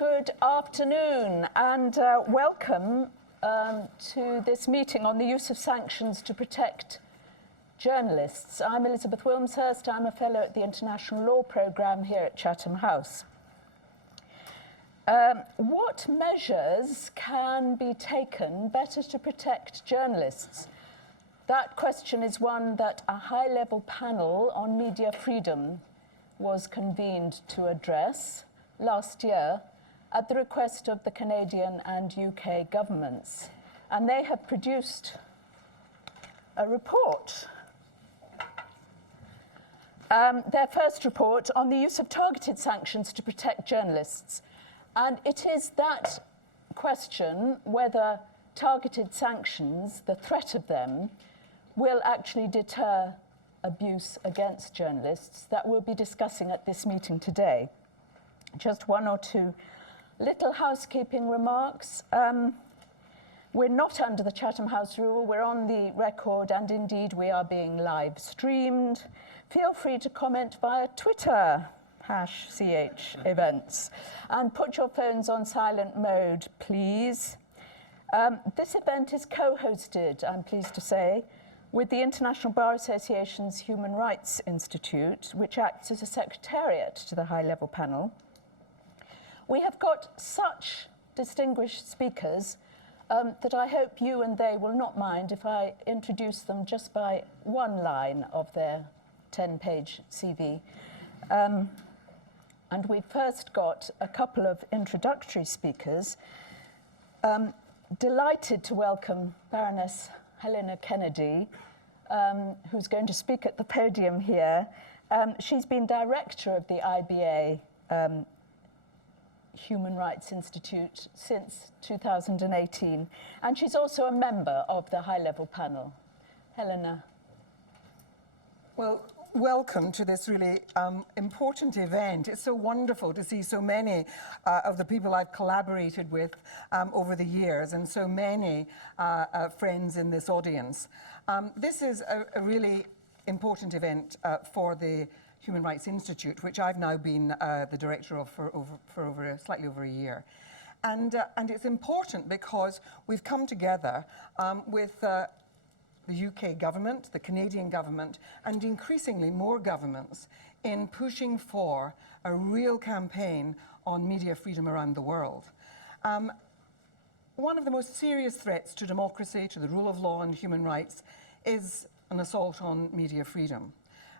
Good afternoon and welcome to this meeting on the use of sanctions to protect journalists. I'm Elizabeth Wilmshurst. I'm a fellow at the International Law Programme here at Chatham House. What measures can be taken better to protect journalists? That question is one that a high-level panel on media freedom was convened to address last year at the request of the Canadian and UK governments. And they have produced a report. Their first report on the use of targeted sanctions to protect journalists. And it is that question, whether targeted sanctions, the threat of them, will actually deter abuse against journalists, that we'll be discussing at this meeting today. Just one or two little housekeeping remarks. We're not under the Chatham House rule. We're on the record, and indeed we are being live streamed. Feel free to comment via Twitter, #CH events, and put your phones on silent mode, please. This event is co-hosted, I'm pleased to say, with the International Bar Association's Human Rights Institute, which acts as a secretariat to the high-level panel. We have got such distinguished speakers that I hope you and they will not mind if I introduce them just by one line of their 10-page CV. And we've first got a couple of introductory speakers. Delighted to welcome Baroness Helena Kennedy, who's going to speak at the podium here. She's been director of the IBA Human Rights Institute since 2018, and she's also a member of the high-level panel. Helena. Well, welcome to this really important event. It's so wonderful to see so many of the people I've collaborated with over the years, and so many friends in this audience. This is a really important event for the Human Rights Institute, which I've now been the director of for slightly over a year. And it's important because we've come together with the UK government, the Canadian government, and increasingly more governments in pushing for a real campaign on media freedom around the world. One of the most serious threats to democracy, to the rule of law and human rights, is an assault on media freedom.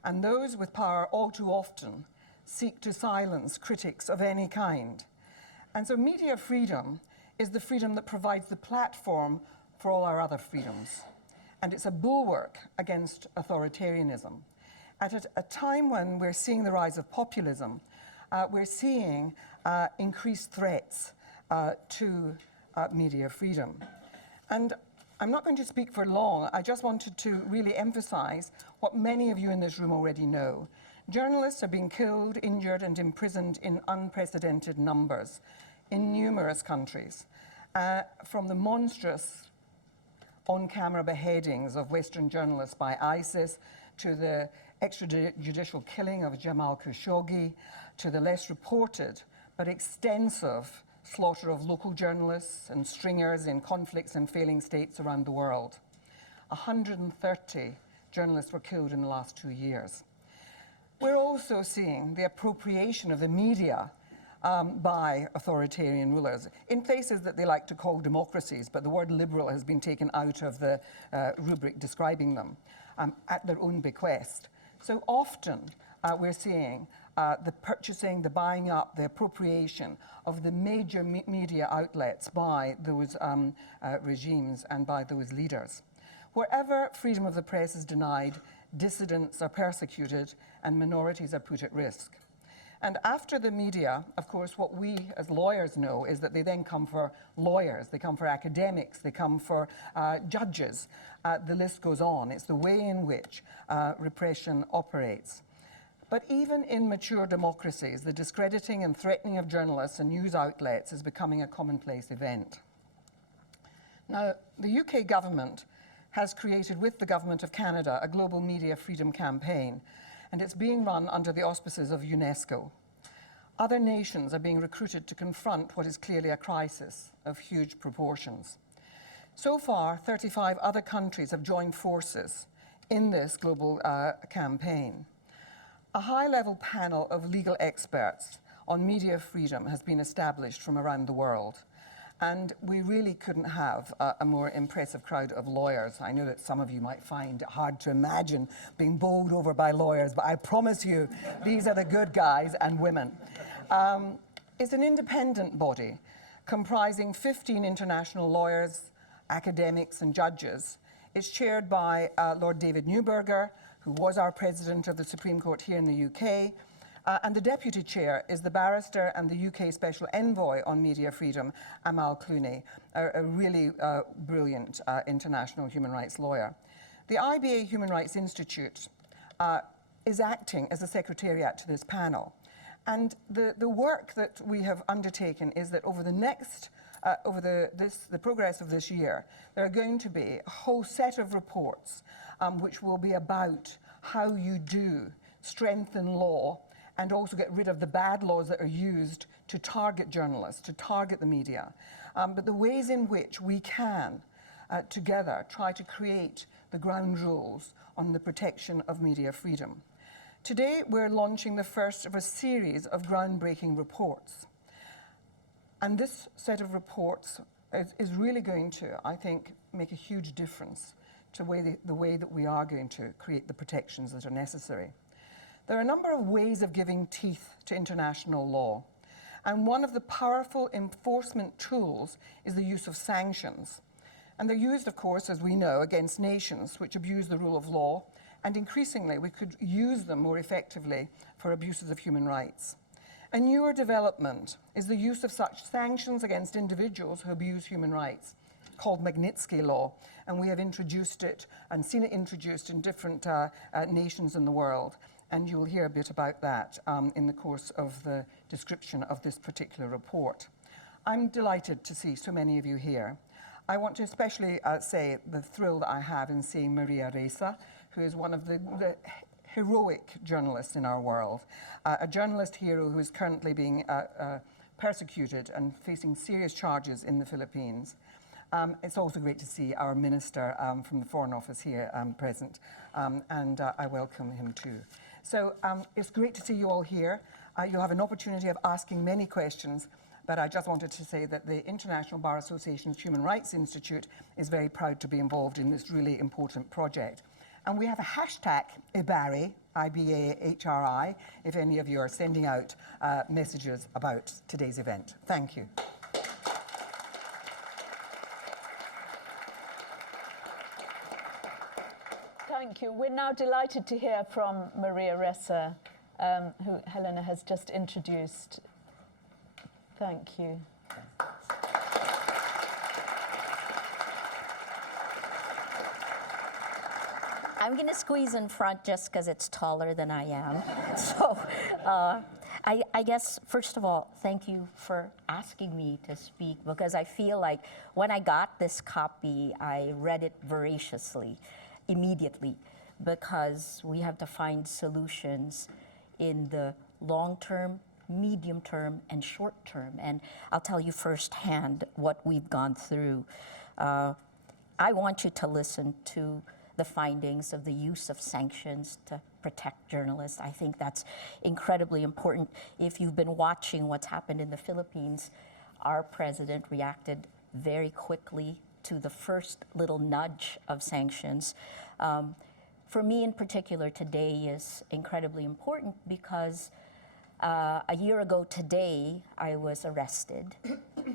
And those with power all too often seek to silence critics of any kind. And so media freedom is the freedom that provides the platform for all our other freedoms. And it's a bulwark against authoritarianism. At a time when we're seeing the rise of populism, we're seeing increased threats to media freedom. And I'm not going to speak for long. I just wanted to really emphasize what many of you in this room already know. Journalists are being killed, injured, and imprisoned in unprecedented numbers in numerous countries, from the monstrous on-camera beheadings of Western journalists by ISIS, to the extrajudicial killing of Jamal Khashoggi, to the less reported but extensive slaughter of local journalists and stringers in conflicts and failing states around the world. 130 journalists were killed in the last 2 years. We're also seeing the appropriation of the media by authoritarian rulers in places that they like to call democracies, but the word liberal has been taken out of the rubric describing them at their own bequest. So often we're seeing the purchasing, the buying up, the appropriation of the major media outlets by those regimes and by those leaders. Wherever freedom of the press is denied, dissidents are persecuted and minorities are put at risk. And after the media, of course, what we as lawyers know is that they then come for lawyers, they come for academics, they come for judges. The list goes on. It's the way in which repression operates. But even in mature democracies, the discrediting and threatening of journalists and news outlets is becoming a commonplace event. Now, the UK government has created, with the Government of Canada, a global media freedom campaign, and it's being run under the auspices of UNESCO. other nations are being recruited to confront what is clearly a crisis of huge proportions. So far, 35 other countries have joined forces in this global campaign. A high-level panel of legal experts on media freedom has been established from around the world. And we really couldn't have a more impressive crowd of lawyers. I know that some of you might find it hard to imagine being bowled over by lawyers, but I promise you, these are the good guys and women. It's an independent body comprising 15 international lawyers, academics and judges. It's chaired by Lord David Neuberger, who was our president of the Supreme Court here in the UK, and the deputy chair is the barrister and the UK Special Envoy on Media Freedom, Amal Clooney, a really brilliant international human rights lawyer. The IBA Human Rights Institute is acting as a secretariat to this panel. And the work that we have undertaken is that over the next, the progress of this year, there are going to be a whole set of reports which will be about how you do strengthen law and also get rid of the bad laws that are used to target journalists, to target the media, but the ways in which we can, together, try to create the ground rules on the protection of media freedom. Today, we're launching the first of a series of groundbreaking reports. And this set of reports is really going to, I think, make a huge difference to the way that we are going to create the protections that are necessary. There are a number of ways of giving teeth to international law, and one of the powerful enforcement tools is the use of sanctions. And they're used, of course, as we know, against nations which abuse the rule of law, and increasingly we could use them more effectively for abuses of human rights. A newer development is the use of such sanctions against individuals who abuse human rights, called Magnitsky Law, and we have introduced it and seen it introduced in different nations in the world. And you'll hear a bit about that in the course of the description of this particular report. I'm delighted to see so many of you here. I want to especially say the thrill that I have in seeing Maria Ressa, who is one of the heroic journalists in our world, a journalist hero who is currently being persecuted and facing serious charges in the Philippines. It's also great to see our minister from the Foreign Office here present, and I welcome him too. So it's great to see you all here. You'll have an opportunity of asking many questions, but I just wanted to say that the International Bar Association's Human Rights Institute is very proud to be involved in this really important project. And we have a hashtag IBARI, IBAHRI, if any of you are sending out messages about today's event. Thank you. Thank you. We're now delighted to hear from Maria Ressa, who Helena has just introduced. Thank you. I'm going to squeeze in front just because it's taller than I am. So I guess, first of all, thank you for asking me to speak, because I feel like when I got this copy, I read it voraciously, immediately, because we have to find solutions in the long term, medium term, and short term. And I'll tell you firsthand what we've gone through. I want you to listen to the findings of the use of sanctions to protect journalists. I think that's incredibly important. If you've been watching what's happened in the Philippines, our president reacted very quickly to the first little nudge of sanctions. For me in particular, today is incredibly important because a year ago today, I was arrested,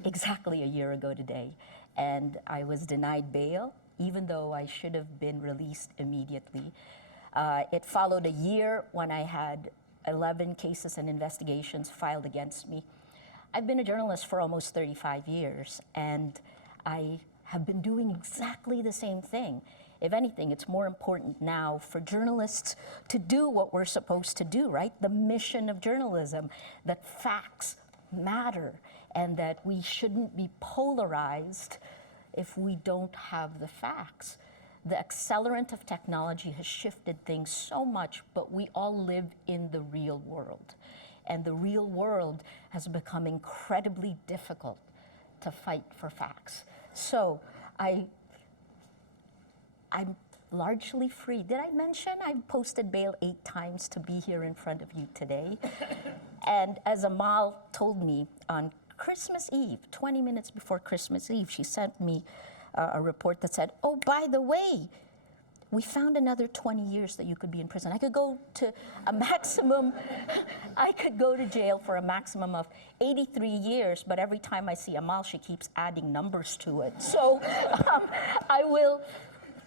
exactly a year ago today, and I was denied bail, even though I should have been released immediately. It followed a year when I had 11 cases and investigations filed against me. I've been a journalist for almost 35 years, and I have been doing exactly the same thing. If anything, it's more important now for journalists to do what we're supposed to do, right? The mission of journalism, that facts matter, and that we shouldn't be polarized if we don't have the facts. The accelerant of technology has shifted things so much, but we all live in the real world. and the real world has become incredibly difficult to fight for facts. So I'm largely free. Did I mention I posted bail 8 times to be here in front of you today? And as Amal told me on Christmas Eve, 20 minutes before Christmas Eve, she sent me a report that said, oh, by the way, we found another 20 years that you could be in prison. I could go to a maximum, I could go to jail for a maximum of 83 years, but every time I see Amal, she keeps adding numbers to it. So I will,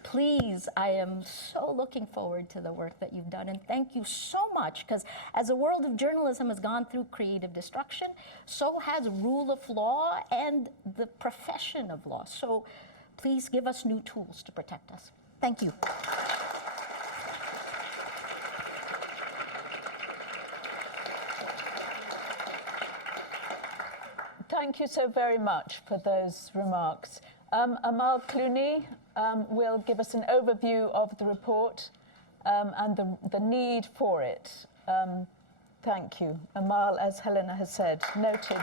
please, I am so looking forward to the work that you've done, and thank you so much, because as the world of journalism has gone through creative destruction, so has rule of law and the profession of law. So please give us new tools to protect us. Thank you. Thank you so very much for those remarks. Amal Clooney will give us an overview of the report and the need for it. Thank you. Amal, as Helena has said, noted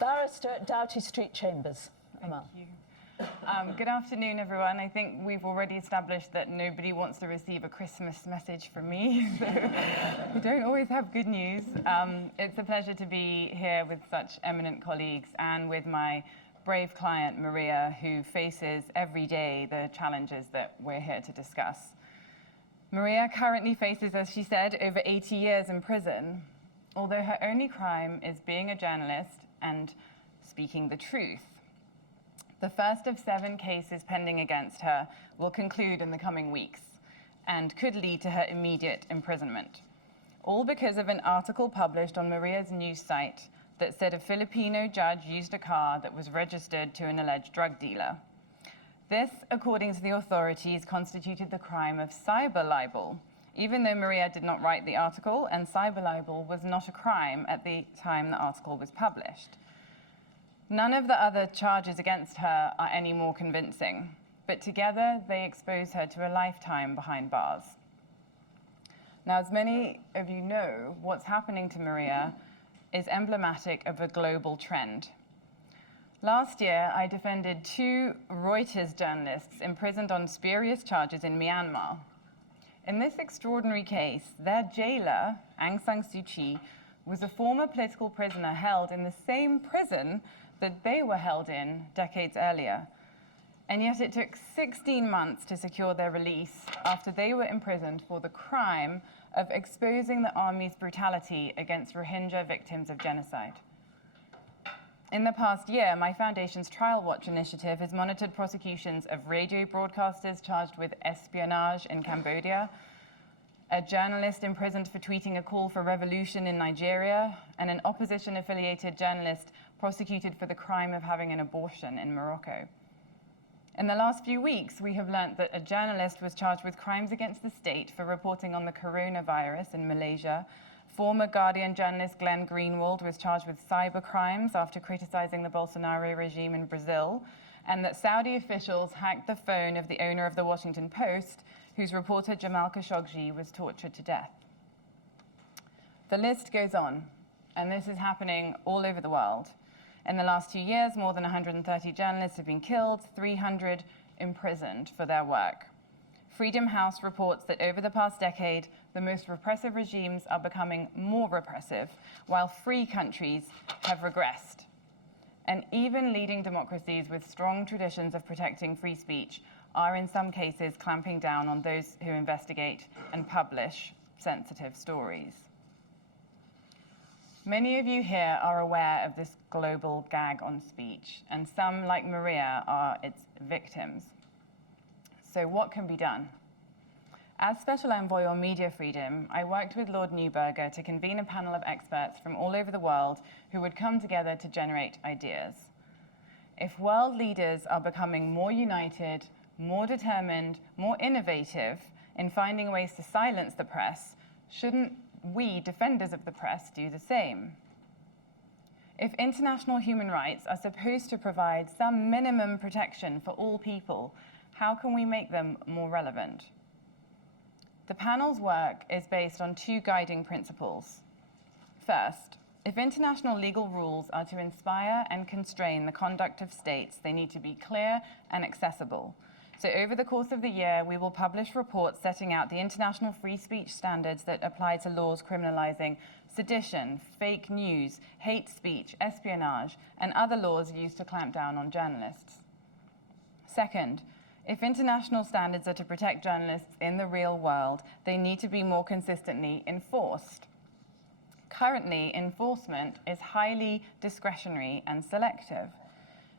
barrister at Doughty Street Chambers. Amal. Thank you. Good afternoon, everyone. I think we've already established that nobody wants to receive a Christmas message from me, so we don't always have good news. It's a pleasure to be here with such eminent colleagues and with my brave client, Maria, who faces every day the challenges that we're here to discuss. Maria currently faces, as she said, over 80 years in prison, although her only crime is being a journalist and speaking the truth. The first of 7 cases pending against her will conclude in the coming weeks and could lead to her immediate imprisonment. All because of an article published on Maria's news site that said a Filipino judge used a car that was registered to an alleged drug dealer. This, according to the authorities, constituted the crime of cyber libel, even though Maria did not write the article, and cyber libel was not a crime at the time the article was published. None of the other charges against her are any more convincing, but together they expose her to a lifetime behind bars. Now, as many of you know, what's happening to Maria is emblematic of a global trend. Last year, I defended 2 Reuters journalists imprisoned on spurious charges in Myanmar. In this extraordinary case, their jailer, Aung San Suu Kyi, was a former political prisoner held in the same prison that they were held in decades earlier. And yet it took 16 months to secure their release after they were imprisoned for the crime of exposing the army's brutality against Rohingya victims of genocide. In the past year, my foundation's Trial Watch initiative has monitored prosecutions of radio broadcasters charged with espionage in Cambodia, a journalist imprisoned for tweeting a call for revolution in Nigeria, and an opposition-affiliated journalist prosecuted for the crime of having an abortion in Morocco. In the last few weeks, we have learnt that a journalist was charged with crimes against the state for reporting on the coronavirus in Malaysia. Former Guardian journalist Glenn Greenwald was charged with cyber crimes after criticizing the Bolsonaro regime in Brazil, and that Saudi officials hacked the phone of the owner of the Washington Post, whose reporter Jamal Khashoggi was tortured to death. The list goes on, and this is happening all over the world. In the last 2 years, more than 130 journalists have been killed, 300 imprisoned for their work. Freedom House reports that over the past decade, the most repressive regimes are becoming more repressive, while free countries have regressed. And even leading democracies with strong traditions of protecting free speech are in some cases clamping down on those who investigate and publish sensitive stories. Many of you here are aware of this global gag on speech, and some, like Maria, are its victims. So what can be done? As Special Envoy on Media Freedom, I worked with Lord Neuberger to convene a panel of experts from all over the world who would come together to generate ideas. If world leaders are becoming more united, more determined, more innovative in finding ways to silence the press, shouldn't we, defenders of the press, do the same? If international human rights are supposed to provide some minimum protection for all people, how can we make them more relevant? The panel's work is based on two guiding principles. First, if international legal rules are to inspire and constrain the conduct of states, they need to be clear and accessible. So over the course of the year, we will publish reports setting out the international free speech standards that apply to laws criminalizing sedition, fake news, hate speech, espionage, and other laws used to clamp down on journalists. Second, if international standards are to protect journalists in the real world, they need to be more consistently enforced. Currently, enforcement is highly discretionary and selective.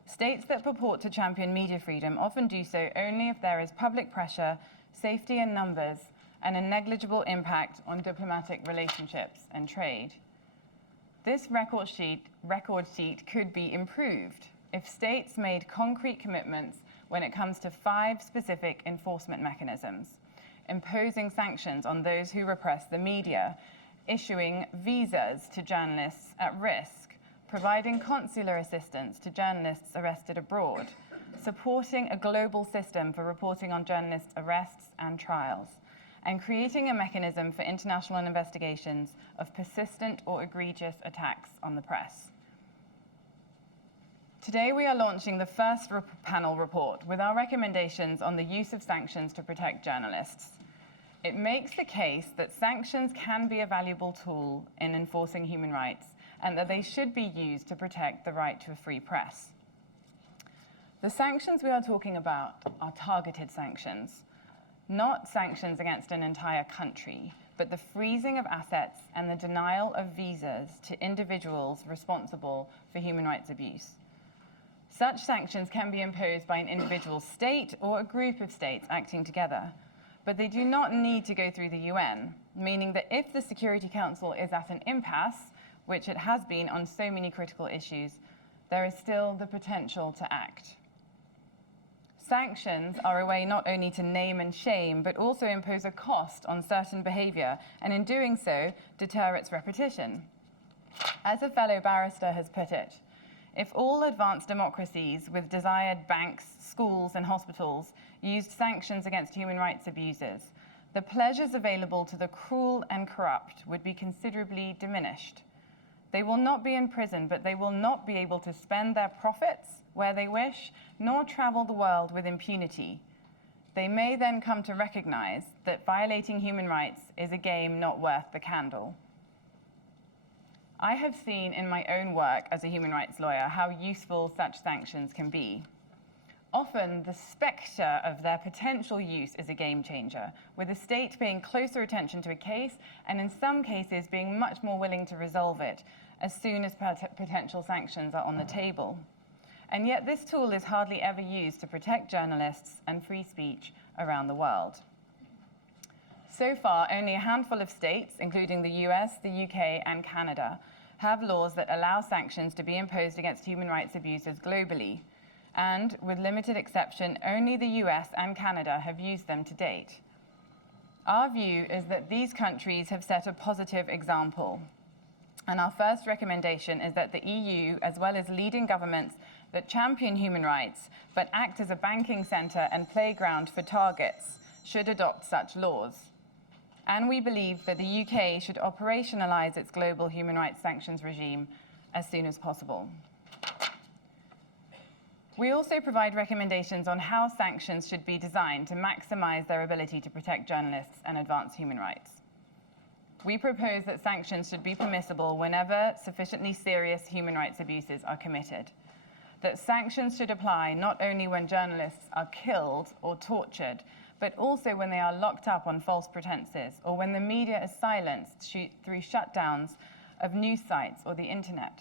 States that purport to champion media freedom often do so only if there is public pressure, safety in numbers, and a negligible impact on diplomatic relationships and trade. This record sheet could be improved if states made concrete commitments when it comes to 5 specific enforcement mechanisms: imposing sanctions on those who repress the media, issuing visas to journalists at risk, providing consular assistance to journalists arrested abroad, supporting a global system for reporting on journalists' arrests and trials, and creating a mechanism for international investigations of persistent or egregious attacks on the press. Today we are launching the first panel report with our recommendations on the use of sanctions to protect journalists. It makes the case that sanctions can be a valuable tool in enforcing human rights and that they should be used to protect the right to a free press. The sanctions we are talking about are targeted sanctions, not sanctions against an entire country, but the freezing of assets and the denial of visas to individuals responsible for human rights abuse. Such sanctions can be imposed by an individual state or a group of states acting together, but they do not need to go through the UN, meaning that if the Security Council is at an impasse, which it has been on so many critical issues, there is still the potential to act. Sanctions are a way not only to name and shame, but also impose a cost on certain behavior, and in doing so, deter its repetition. As a fellow barrister has put it, if all advanced democracies with desired banks, schools, and hospitals used sanctions against human rights abusers, the pleasures available to the cruel and corrupt would be considerably diminished. They will not be in prison, but they will not be able to spend their profits where they wish, nor travel the world with impunity. They may then come to recognize that violating human rights is a game not worth the candle. I have seen in my own work as a human rights lawyer how useful such sanctions can be. Often, the spectre of their potential use is a game changer, with the state paying closer attention to a case and in some cases being much more willing to resolve it as soon as potential sanctions are on the table. And yet this tool is hardly ever used to protect journalists and free speech around the world. So far, only a handful of states, including the US, the UK, and Canada, have laws that allow sanctions to be imposed against human rights abusers globally. And with limited exception, only the US and Canada have used them to date. Our view is that these countries have set a positive example. And our first recommendation is that the EU, as well as leading governments that champion human rights, but act as a banking centre and playground for targets, should adopt such laws. And we believe that the UK should operationalise its global human rights sanctions regime as soon as possible. We also provide recommendations on how sanctions should be designed to maximise their ability to protect journalists and advance human rights. We propose that sanctions should be permissible whenever sufficiently serious human rights abuses are committed. That sanctions should apply not only when journalists are killed or tortured, but also when they are locked up on false pretenses or when the media is silenced through shutdowns of news sites or the internet.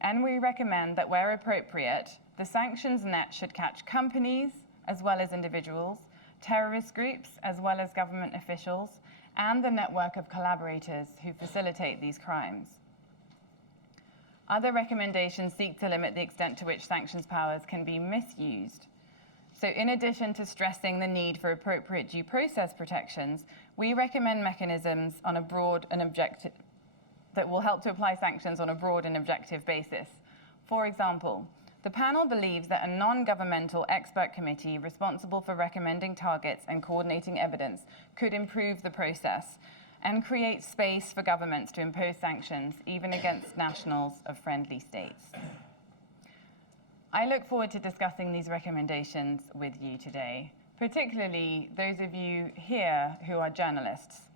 And we recommend that where appropriate, the sanctions net should catch companies as well as individuals, terrorist groups as well as government officials, and the network of collaborators who facilitate these crimes. Other recommendations seek to limit the extent to which sanctions powers can be misused. So in addition to stressing the need for appropriate due process protections, we recommend mechanisms on a broad and objective that will help to apply sanctions on a broad and objective basis. For example, The panel believes that a non-governmental expert committee responsible for recommending targets and coordinating evidence could improve the process and create space for governments to impose sanctions, even against nationals of friendly states. I look forward to discussing these recommendations with you today, particularly those of you here who are journalists.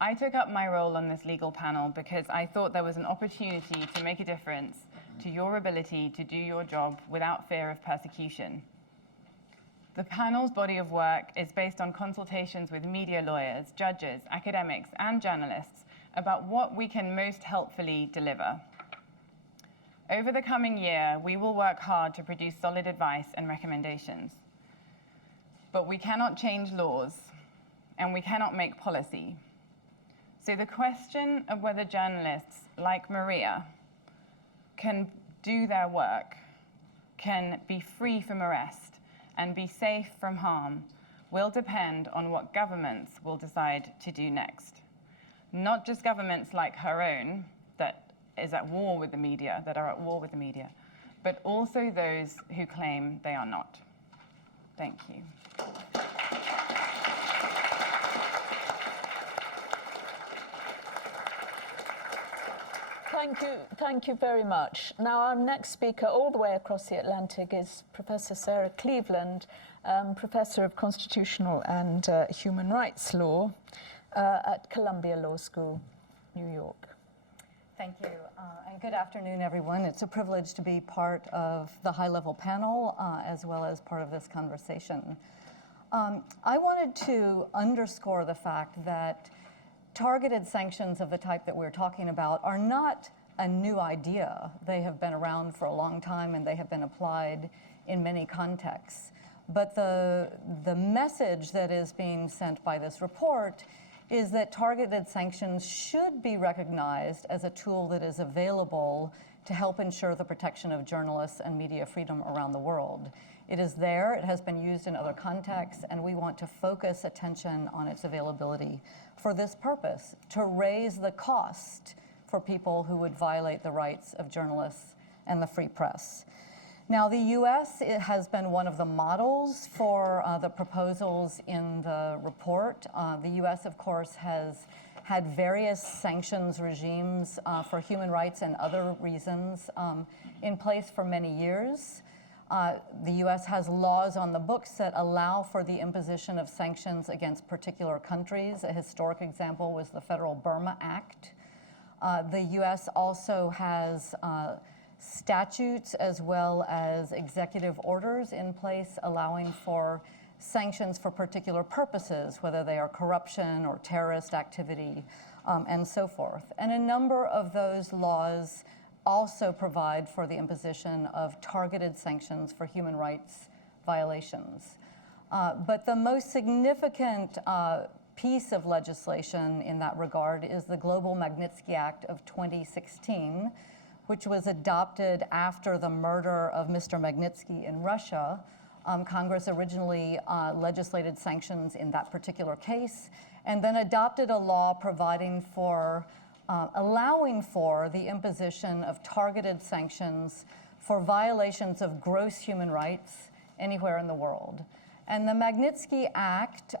I took up my role on this legal panel because I thought there was an opportunity to make a difference to your ability to do your job without fear of persecution. The panel's body of work is based on consultations with media lawyers, judges, academics, and journalists about what we can most helpfully deliver. Over the coming year, we will work hard to produce solid advice and recommendations. But we cannot change laws, and we cannot make policy. So the question of whether journalists like Maria can do their work, can be free from arrest, and be safe from harm will depend on what governments will decide to do next. Not just governments like her own that is at war with the media, that are at war with the media, but also those who claim they are not. Thank you. Thank you very much. Now, our next speaker all the way across the Atlantic is Professor Sarah Cleveland, Professor of Constitutional and Human Rights Law at Columbia Law School, New York. Thank you, and good afternoon, everyone. It's a privilege to be part of the high-level panel, as well as part of this conversation. I wanted to underscore the fact that targeted sanctions of the type that we're talking about are not a new idea. They have been around for a long time, and they have been applied in many contexts. But the message that is being sent by this report is that targeted sanctions should be recognized as a tool that is available to help ensure the protection of journalists and media freedom around the world. It is there, it has been used in other contexts, and we want to focus attention on its availability for this purpose, to raise the cost for people who would violate the rights of journalists and the free press. Now, the US has been one of the models for the proposals in the report. The US, of course, has had various sanctions regimes for human rights and other reasons in place for many years. The US has laws on the books that allow for the imposition of sanctions against particular countries. A historic example was the Federal Burma Act. The US also has statutes as well as executive orders in place allowing for sanctions for particular purposes, whether they are corruption or terrorist activity, and so forth. And a number of those laws also provide for the imposition of targeted sanctions for human rights violations. But the most significant piece of legislation in that regard is the Global Magnitsky Act of 2016, which was adopted after the murder of Mr. Magnitsky in Russia. Congress originally legislated sanctions in that particular case, and then adopted a law providing for allowing for the imposition of targeted sanctions for violations of gross human rights anywhere in the world. And the Magnitsky Act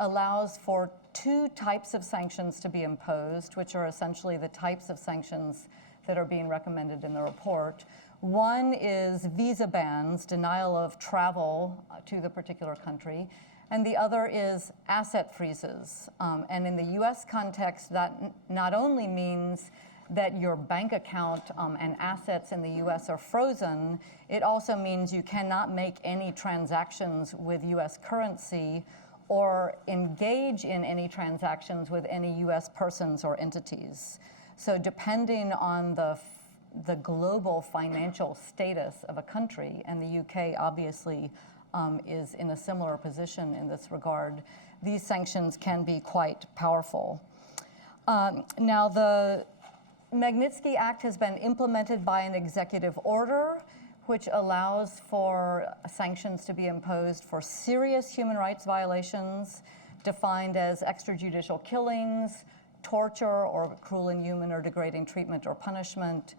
allows for two types of sanctions to be imposed, which are essentially the types of sanctions that are being recommended in the report. One is visa bans, denial of travel to the particular country, and the other is asset freezes. And in the US context, that not only means that your bank account and assets in the US are frozen, it also means you cannot make any transactions with US currency or engage in any transactions with any US persons or entities. So depending on the global financial status of a country, and the UK obviously is in a similar position in this regard, these sanctions can be quite powerful. Now, the Magnitsky Act has been implemented by an executive order, which allows for sanctions to be imposed for serious human rights violations, defined as extrajudicial killings, torture or cruel, inhuman, or degrading treatment or punishment,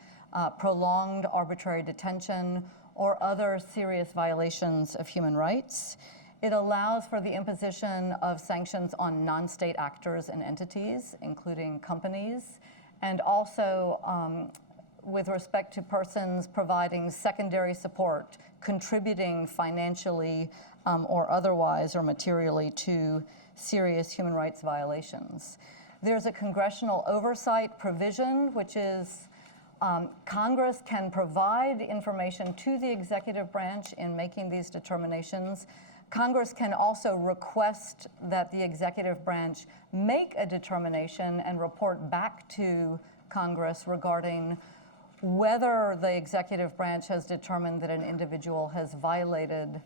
prolonged arbitrary detention, or other serious violations of human rights. It allows for the imposition of sanctions on non-state actors and entities, including companies, and also with respect to persons providing secondary support, contributing financially or otherwise or materially to serious human rights violations. There's a congressional oversight provision, which is Congress can provide information to the executive branch in making these determinations. Congress can also request that the executive branch make a determination and report back to Congress regarding whether the executive branch has determined that an individual has violated,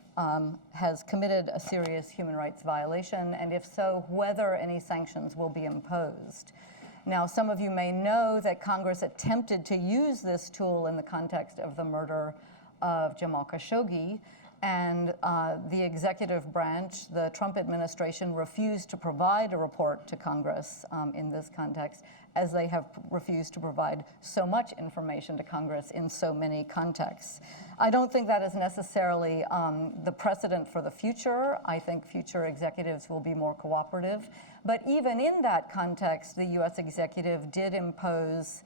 has committed a serious human rights violation, and if so, whether any sanctions will be imposed. Now, some of you may know that Congress attempted to use this tool in the context of the murder of Jamal Khashoggi, and the executive branch, the Trump administration, refused to provide a report to Congress in this context, as they have refused to provide so much information to Congress in so many contexts. I don't think that is necessarily the precedent for the future. I think future executives will be more cooperative. But even in that context, the US executive did impose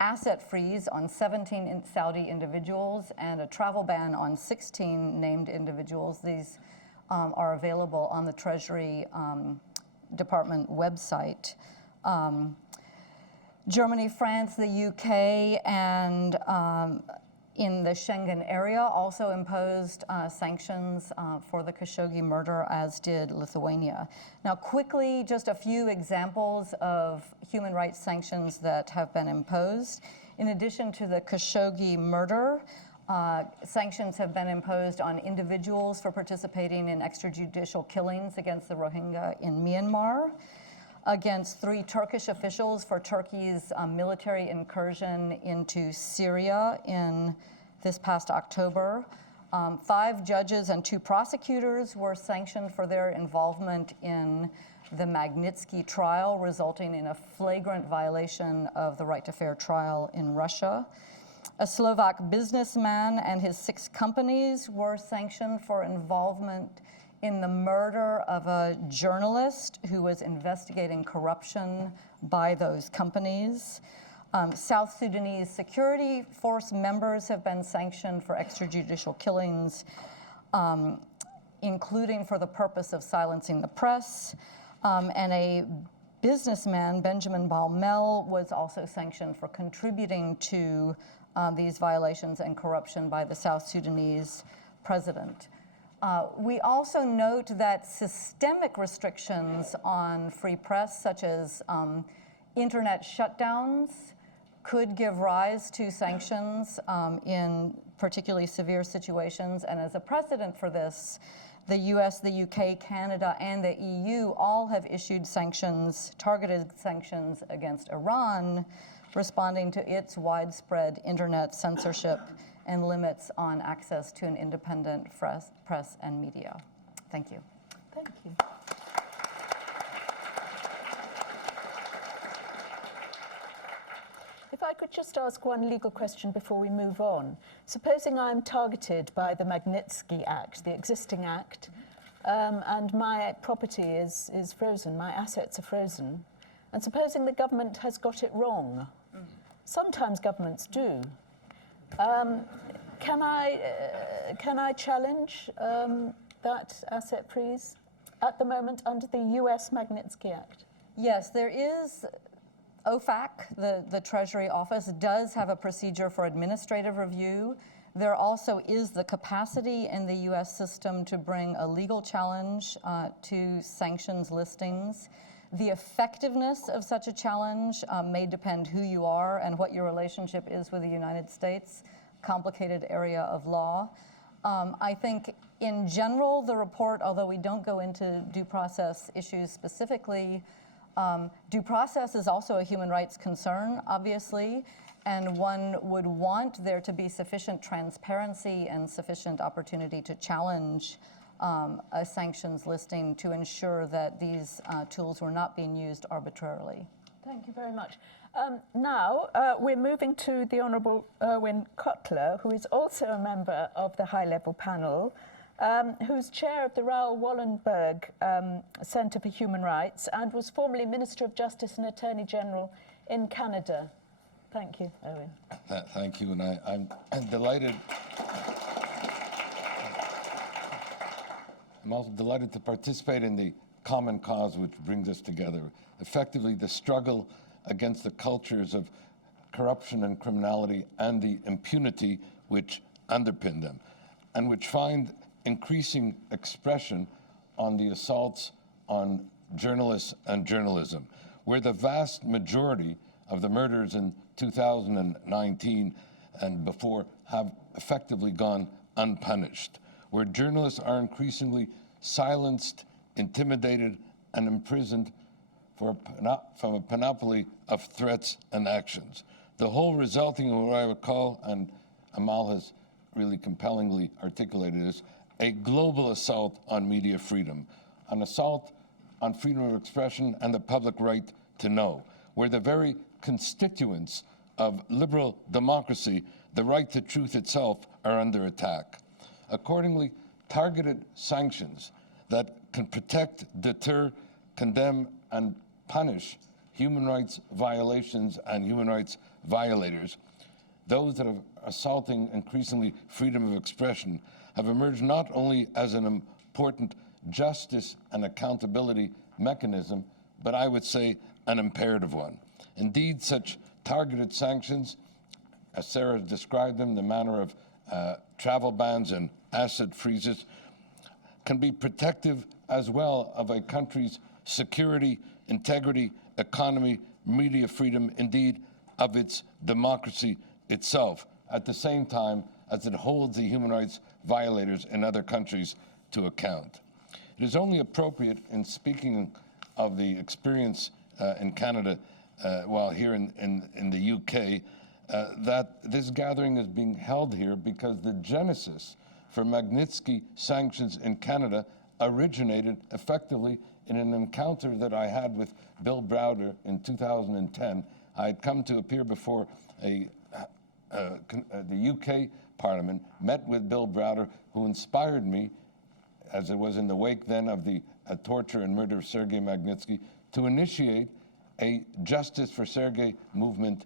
asset freeze on 17 Saudi individuals and a travel ban on 16 named individuals. These are available on the Treasury Department website. Germany, France, the UK, and in the Schengen area also imposed sanctions for the Khashoggi murder, as did Lithuania. Now, quickly, just a few examples of human rights sanctions that have been imposed. In addition to the Khashoggi murder, sanctions have been imposed on individuals for participating in extrajudicial killings against the Rohingya in Myanmar, against 3 Turkish officials for Turkey's military incursion into Syria in this past October. 5 judges and 2 prosecutors were sanctioned for their involvement in the Magnitsky trial, resulting in a flagrant violation of the right to fair trial in Russia. A Slovak businessman and his 6 companies were sanctioned for involvement in the murder of a journalist who was investigating corruption by those companies. South Sudanese security force members have been sanctioned for extrajudicial killings, including for the purpose of silencing the press. And a businessman, Benjamin Balmel, was also sanctioned for contributing to these violations and corruption by the South Sudanese president. We also note that systemic restrictions on free press, such as internet shutdowns, could give rise to sanctions in particularly severe situations. And as a precedent for this, the US, the UK, Canada, and the EU all have issued sanctions, targeted sanctions against Iran, responding to its widespread internet censorship and limits on access to an independent press and media. Thank you. Thank you. If I could just ask one legal question before we move on. Supposing I'm targeted by the Magnitsky Act, the existing act, and my property is frozen, my assets are frozen, and supposing the government has got it wrong. Sometimes governments do. Can I challenge that asset freeze at the moment under the US Magnitsky Act? Yes, there is. OFAC, the Treasury Office, does have a procedure for administrative review. There also is the capacity in the US system to bring a legal challenge to sanctions listings. The effectiveness of such a challenge may depend who you are and what your relationship is with the United States, complicated area of law. I think in general, the report, although we don't go into due process issues specifically, due process is also a human rights concern, obviously, and one would want there to be sufficient transparency and sufficient opportunity to challenge a sanctions listing to ensure that these tools were not being used arbitrarily. Thank you very much. Now, we're moving to the Honourable Erwin Kotler, who is also a member of the high-level panel, who's chair of the Raoul Wallenberg Centre for Human Rights and was formerly Minister of Justice and Attorney General in Canada. Thank you, Erwin. Thank you, and I'm delighted. I'm also delighted to participate in the common cause which brings us together. Effectively, the struggle against the cultures of corruption and criminality and the impunity which underpin them, and which find increasing expression on the assaults on journalists and journalism, where the vast majority of the murders in 2019 and before have effectively gone unpunished, where journalists are increasingly silenced, intimidated, and imprisoned from a panoply of threats and actions. The whole resulting in what I would call, and Amal has really compellingly articulated this, a global assault on media freedom, an assault on freedom of expression and the public right to know, where the very constituents of liberal democracy, the right to truth itself, are under attack. Accordingly, targeted sanctions that can protect, deter, condemn, and punish human rights violations and human rights violators, those that are assaulting increasingly freedom of expression, have emerged not only as an important justice and accountability mechanism, but I would say an imperative one. Indeed, such targeted sanctions, as Sarah described them, the manner of travel bans and asset freezes, can be protective as well of a country's security, integrity, economy, media freedom, indeed of its democracy itself, at the same time as it holds the human rights violators in other countries to account. It is only appropriate, in speaking of the experience in Canada while here in the UK, that this gathering is being held here because the genesis for Magnitsky sanctions in Canada originated effectively in an encounter that I had with Bill Browder in 2010. I had come to appear before the UK Parliament, met with Bill Browder, who inspired me, as it was in the wake then of the torture and murder of Sergei Magnitsky, to initiate a Justice for Sergei movement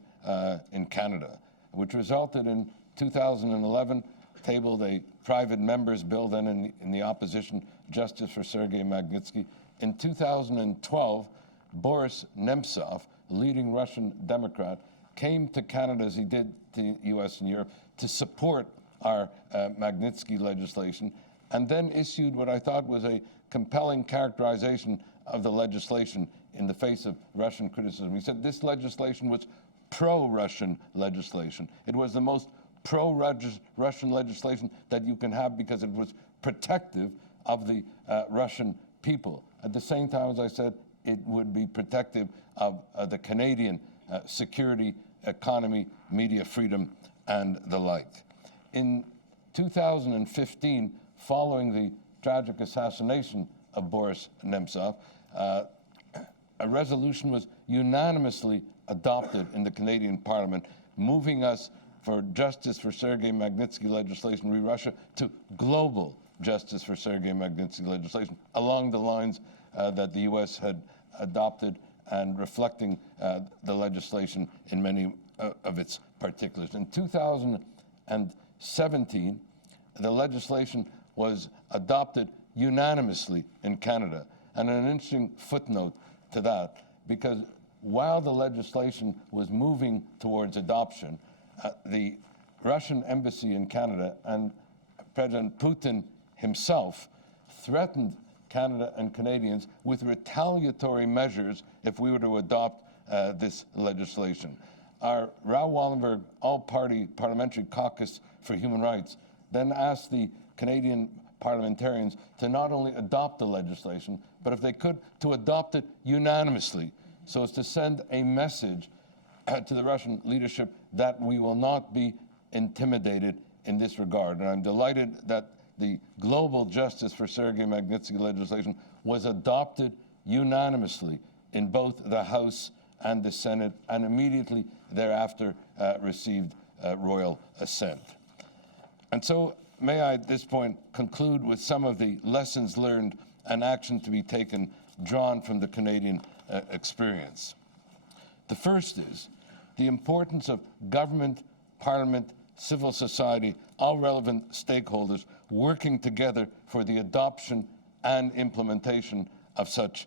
in Canada, which resulted in 2011, tabled a private member's bill then in the opposition, Justice for Sergei Magnitsky. In 2012, Boris Nemtsov, a leading Russian Democrat, came to Canada, as he did to the US and Europe, to support our Magnitsky legislation, and then issued what I thought was a compelling characterization of the legislation in the face of Russian criticism. He said this legislation was pro-Russian legislation. It was the most pro-Russian legislation that you can have because it was protective of the Russian people. At the same time, as I said, it would be protective of the Canadian security, economy, media freedom, and the like. In 2015, following the tragic assassination of Boris Nemtsov, a resolution was unanimously adopted in the Canadian Parliament, moving us for Justice for Sergei Magnitsky legislation, Russia, to global Justice for Sergei Magnitsky legislation, along the lines that the US had adopted and reflecting the legislation in many of its particulars. In 2017, the legislation was adopted unanimously in Canada. And an interesting footnote to that, because while the legislation was moving towards adoption, the Russian embassy in Canada and President Putin himself threatened Canada and Canadians with retaliatory measures if we were to adopt this legislation. Our Raoul Wallenberg All-Party Parliamentary Caucus for Human Rights then asked the Canadian parliamentarians to not only adopt the legislation, but if they could, to adopt it unanimously, so as to send a message to the Russian leadership that we will not be intimidated in this regard. And I'm delighted that the global Justice for Sergei Magnitsky legislation was adopted unanimously in both the House and the Senate, and immediately thereafter received royal assent. And so may I at this point conclude with some of the lessons learned and action to be taken drawn from the Canadian experience. The first is the importance of government, parliament, civil society, all relevant stakeholders working together for the adoption and implementation of such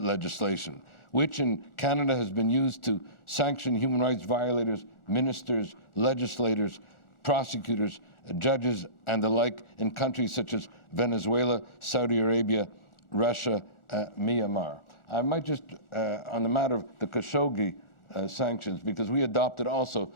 legislation, which in Canada has been used to sanction human rights violators, ministers, legislators, prosecutors, judges, and the like in countries such as Venezuela, Saudi Arabia, Russia, Myanmar. I might just, on the matter of the Khashoggi sanctions, because we adopted also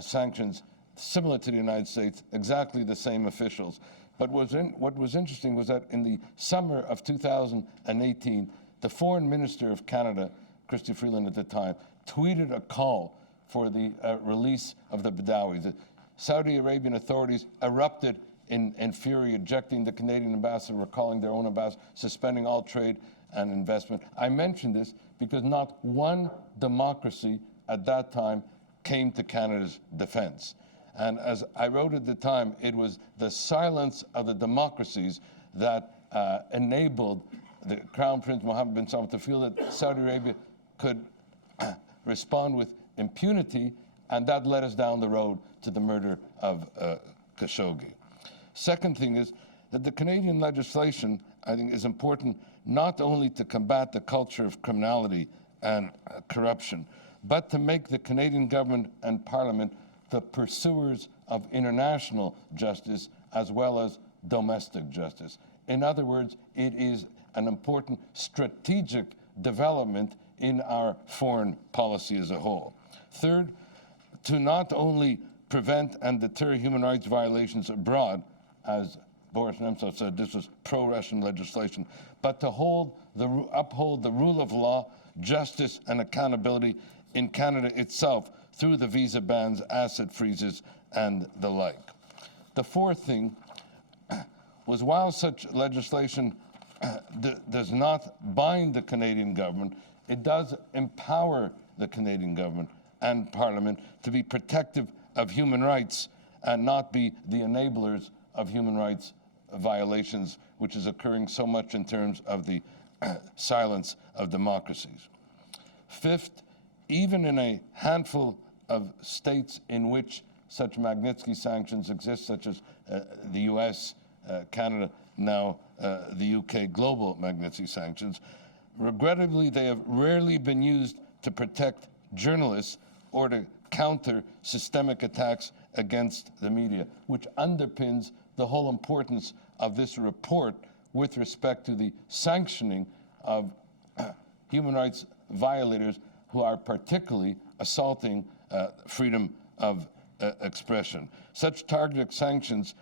sanctions similar to the United States, exactly the same officials. But what was interesting was that in the summer of 2018, the Foreign Minister of Canada, Chrystia Freeland at the time, tweeted a call for the release of the Badawis. The Saudi Arabian authorities erupted in fury, ejecting the Canadian ambassador, recalling their own ambassador, suspending all trade and investment. I mention this because not one democracy at that time came to Canada's defense. And as I wrote at the time, it was the silence of the democracies that enabled the Crown Prince Mohammed bin Salman to feel that Saudi Arabia could respond with impunity, and that led us down the road to the murder of Khashoggi. Second thing is that the Canadian legislation, I think, is important not only to combat the culture of criminality and corruption, but to make the Canadian government and Parliament the pursuers of international justice as well as domestic justice. In other words, it is an important strategic development in our foreign policy as a whole. Third, to not only prevent and deter human rights violations abroad, as Boris Nemtsov said, this was pro-Russian legislation, but to uphold the rule of law, justice, and accountability in Canada itself through the visa bans, asset freezes, and the like. The fourth thing was, while such legislation does not bind the Canadian government, it does empower the Canadian government and Parliament to be protective of human rights and not be the enablers of human rights violations, which is occurring so much in terms of the silence of democracies. Fifth, even in a handful of states in which such Magnitsky sanctions exist, such as the US, Canada, now the UK, global Magnitsky sanctions, regrettably, they have rarely been used to protect journalists or to counter systemic attacks against the media, which underpins the whole importance of this report with respect to the sanctioning of human rights violators who are particularly assaulting freedom of expression. Such targeted sanctions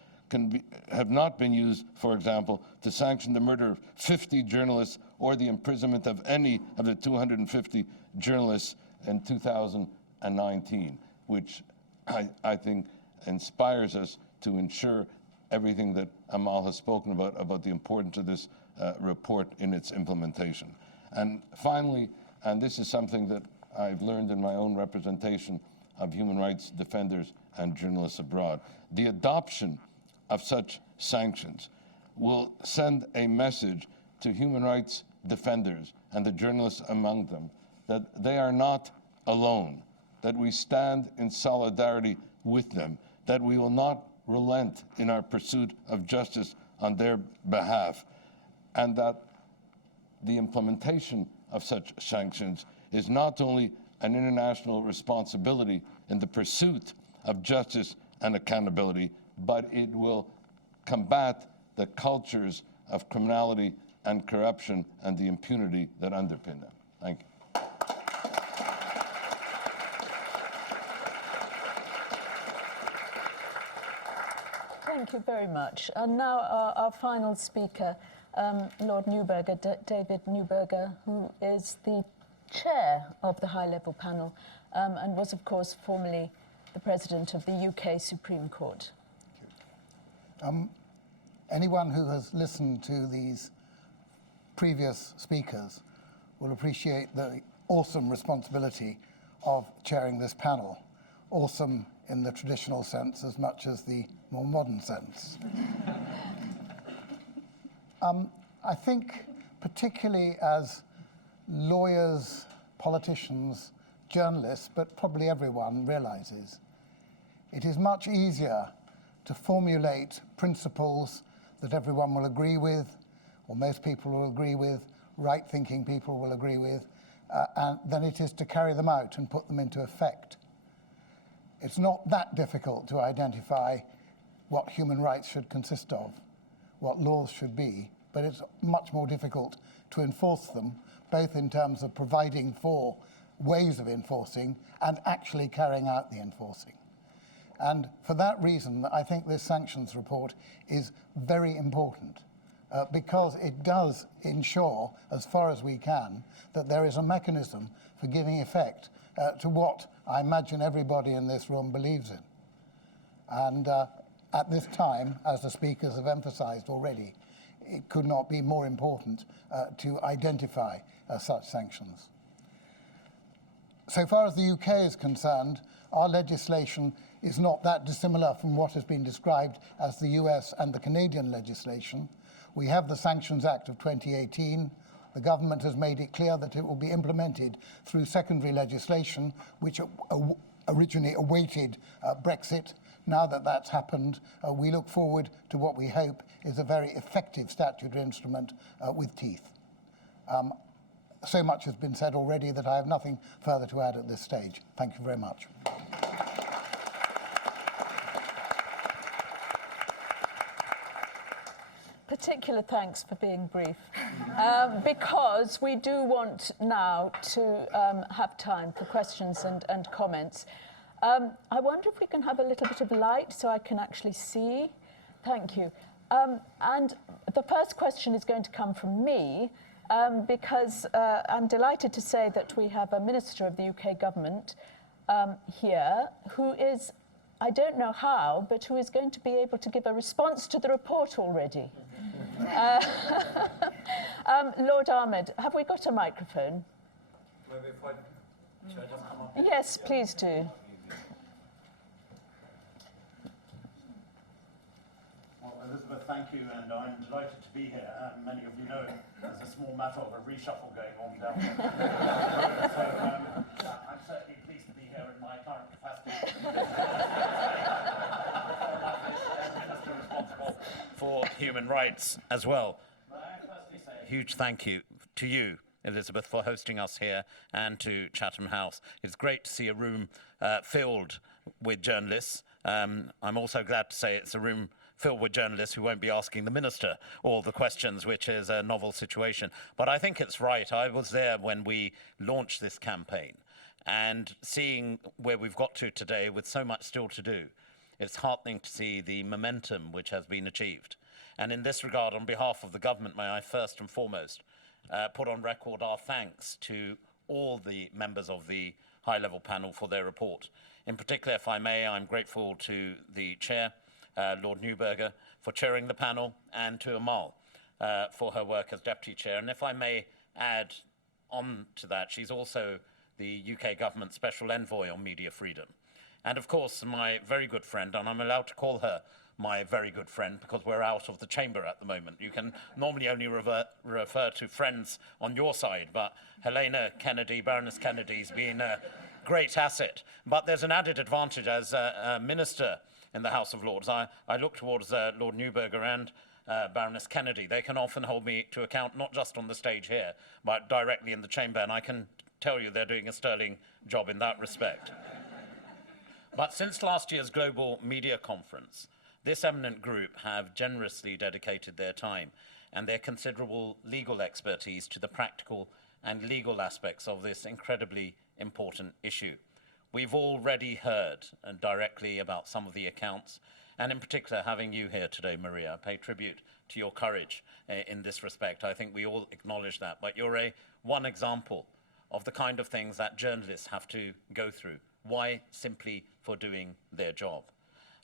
have not been used, for example, to sanction the murder of 50 journalists or the imprisonment of any of the 250 journalists in 2019, which I think inspires us to ensure everything that Amal has spoken about the importance of this report in its implementation. And finally, and this is something that I've learned in my own representation of human rights defenders and journalists abroad, the adoption of such sanctions will send a message to human rights defenders and the journalists among them that they are not alone, that we stand in solidarity with them, that we will not relent in our pursuit of justice on their behalf, and that the implementation of such sanctions is not only an international responsibility in the pursuit of justice and accountability, but it will combat the cultures of criminality and corruption and the impunity that underpin them. Thank you. Thank you very much. And now our final speaker, Lord Neuberger, David Neuberger, who is the chair of the high-level panel and was, of course, formerly the president of the UK Supreme Court. Anyone who has listened to these previous speakers will appreciate the awesome responsibility of chairing this panel. Awesome in the traditional sense as much as the more modern sense. I think particularly as lawyers, politicians, journalists, but probably everyone realizes, it is much easier to formulate principles that everyone will agree with, or most people will agree with, right-thinking people will agree with, than it is to carry them out and put them into effect. It's not that difficult to identify what human rights should consist of, what laws should be, but it's much more difficult to enforce them, both in terms of providing for ways of enforcing and actually carrying out the enforcing. And for that reason, I think this sanctions report is very important because it does ensure, as far as we can, that there is a mechanism for giving effect to what I imagine everybody in this room believes in. And at this time, as the speakers have emphasized already, it could not be more important to identify such sanctions. So far as the UK is concerned, our legislation is not that dissimilar from what has been described as the US and the Canadian legislation. We have the Sanctions Act of 2018. The government has made it clear that it will be implemented through secondary legislation, which originally awaited Brexit. Now that that's happened, we look forward to what we hope is a very effective statutory instrument with teeth. So much has been said already that I have nothing further to add at this stage. Thank you very much. Particular thanks for being brief, because we do want now to have time for questions and comments. I wonder if we can have a little bit of light so I can actually see. Thank you. And the first question is going to come from me, because I'm delighted to say that we have a minister of the UK government here who is, I don't know how, but who is going to be able to give a response to the report already. Lord Ahmed, have we got a microphone? Maybe if should I just come up? Yes, please do. Well, Elizabeth, thank you, and I'm delighted to be here. Many of you know there's a small matter of a reshuffle going on down there. So I'm certainly pleased to be here in my current capacity. Minister responsible for human rights as well. May I firstly say a huge thank you to you, Elizabeth, for hosting us here, and to Chatham House. It's great to see a room filled with journalists. I'm also glad to say it's a room filled with journalists who won't be asking the minister all the questions, which is a novel situation. But I think it's right. I was there when we launched this campaign, and seeing where we've got to today with so much still to do, it's heartening to see the momentum which has been achieved. And in this regard, on behalf of the government, may I first and foremost put on record our thanks to all the members of the high-level panel for their report. In particular, if I may, I'm grateful to the chair, Lord Neuberger, for chairing the panel, and to Amal for her work as deputy chair. And if I may add on to that, she's also the UK government special envoy on media freedom. And of course, my very good friend, and I'm allowed to call her my very good friend because we're out of the chamber at the moment. You can normally only refer to friends on your side, but Helena Kennedy, Baroness Kennedy's been a great asset. But there's an added advantage as a minister in the House of Lords. I look towards Lord Neuberger and Baroness Kennedy. They can often hold me to account, not just on the stage here, but directly in the chamber, and I can tell you they're doing a sterling job in that respect. But since last year's Global Media Conference, this eminent group have generously dedicated their time and their considerable legal expertise to the practical and legal aspects of this incredibly important issue. We've already heard directly about some of the accounts, and in particular, having you here today, Maria, pay tribute to your courage in this respect. I think we all acknowledge that, but you're one example of the kind of things that journalists have to go through. Why? Simply for doing their job.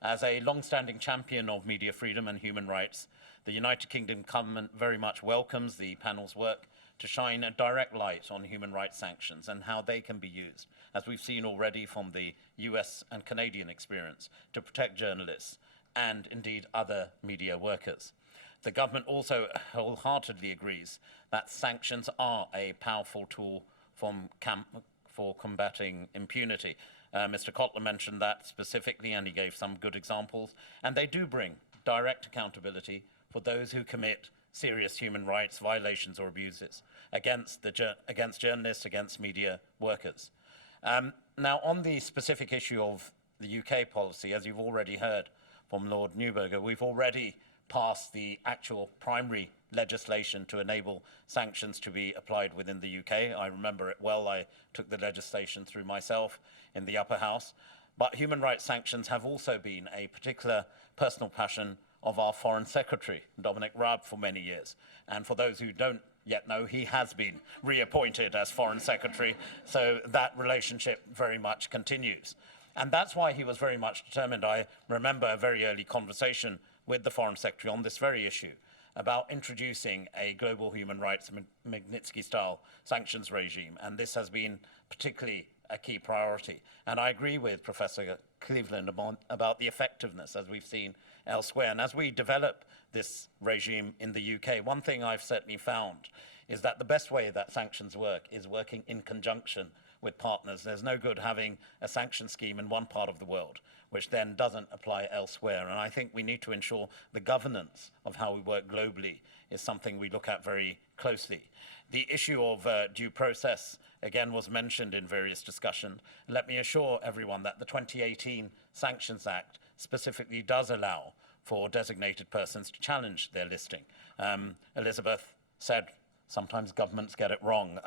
As a long-standing champion of media freedom and human rights, the United Kingdom government very much welcomes the panel's work to shine a direct light on human rights sanctions and how they can be used, as we've seen already from the US and Canadian experience, to protect journalists and indeed other media workers. The government also wholeheartedly agrees that sanctions are a powerful tool for combating impunity. Mr. Kotler mentioned that specifically, and he gave some good examples, and they do bring direct accountability for those who commit serious human rights violations or abuses against journalists, against media workers. Now, on the specific issue of the UK policy, as you've already heard from Lord Neuberger, we've already passed the actual primary legislation to enable sanctions to be applied within the UK. I remember it well. I took the legislation through myself in the upper house. But human rights sanctions have also been a particular personal passion of our Foreign Secretary, Dominic Raab, for many years. And for those who don't yet know, he has been reappointed as Foreign Secretary, so that relationship very much continues. And that's why he was very much determined. I remember a very early conversation with the Foreign Secretary on this very issue about introducing a global human rights Magnitsky-style sanctions regime, and this has been particularly a key priority. And I agree with Professor Cleveland about the effectiveness, as we've seen elsewhere. And as we develop this regime in the UK, one thing I've certainly found is that the best way that sanctions work is working in conjunction with partners. There's no good having a sanction scheme in one part of the world which then doesn't apply elsewhere. And I think we need to ensure the governance of how we work globally is something we look at very closely. The issue of due process, again, was mentioned in various discussions. Let me assure everyone that the 2018 Sanctions Act specifically does allow for designated persons to challenge their listing. Elizabeth said sometimes governments get it wrong.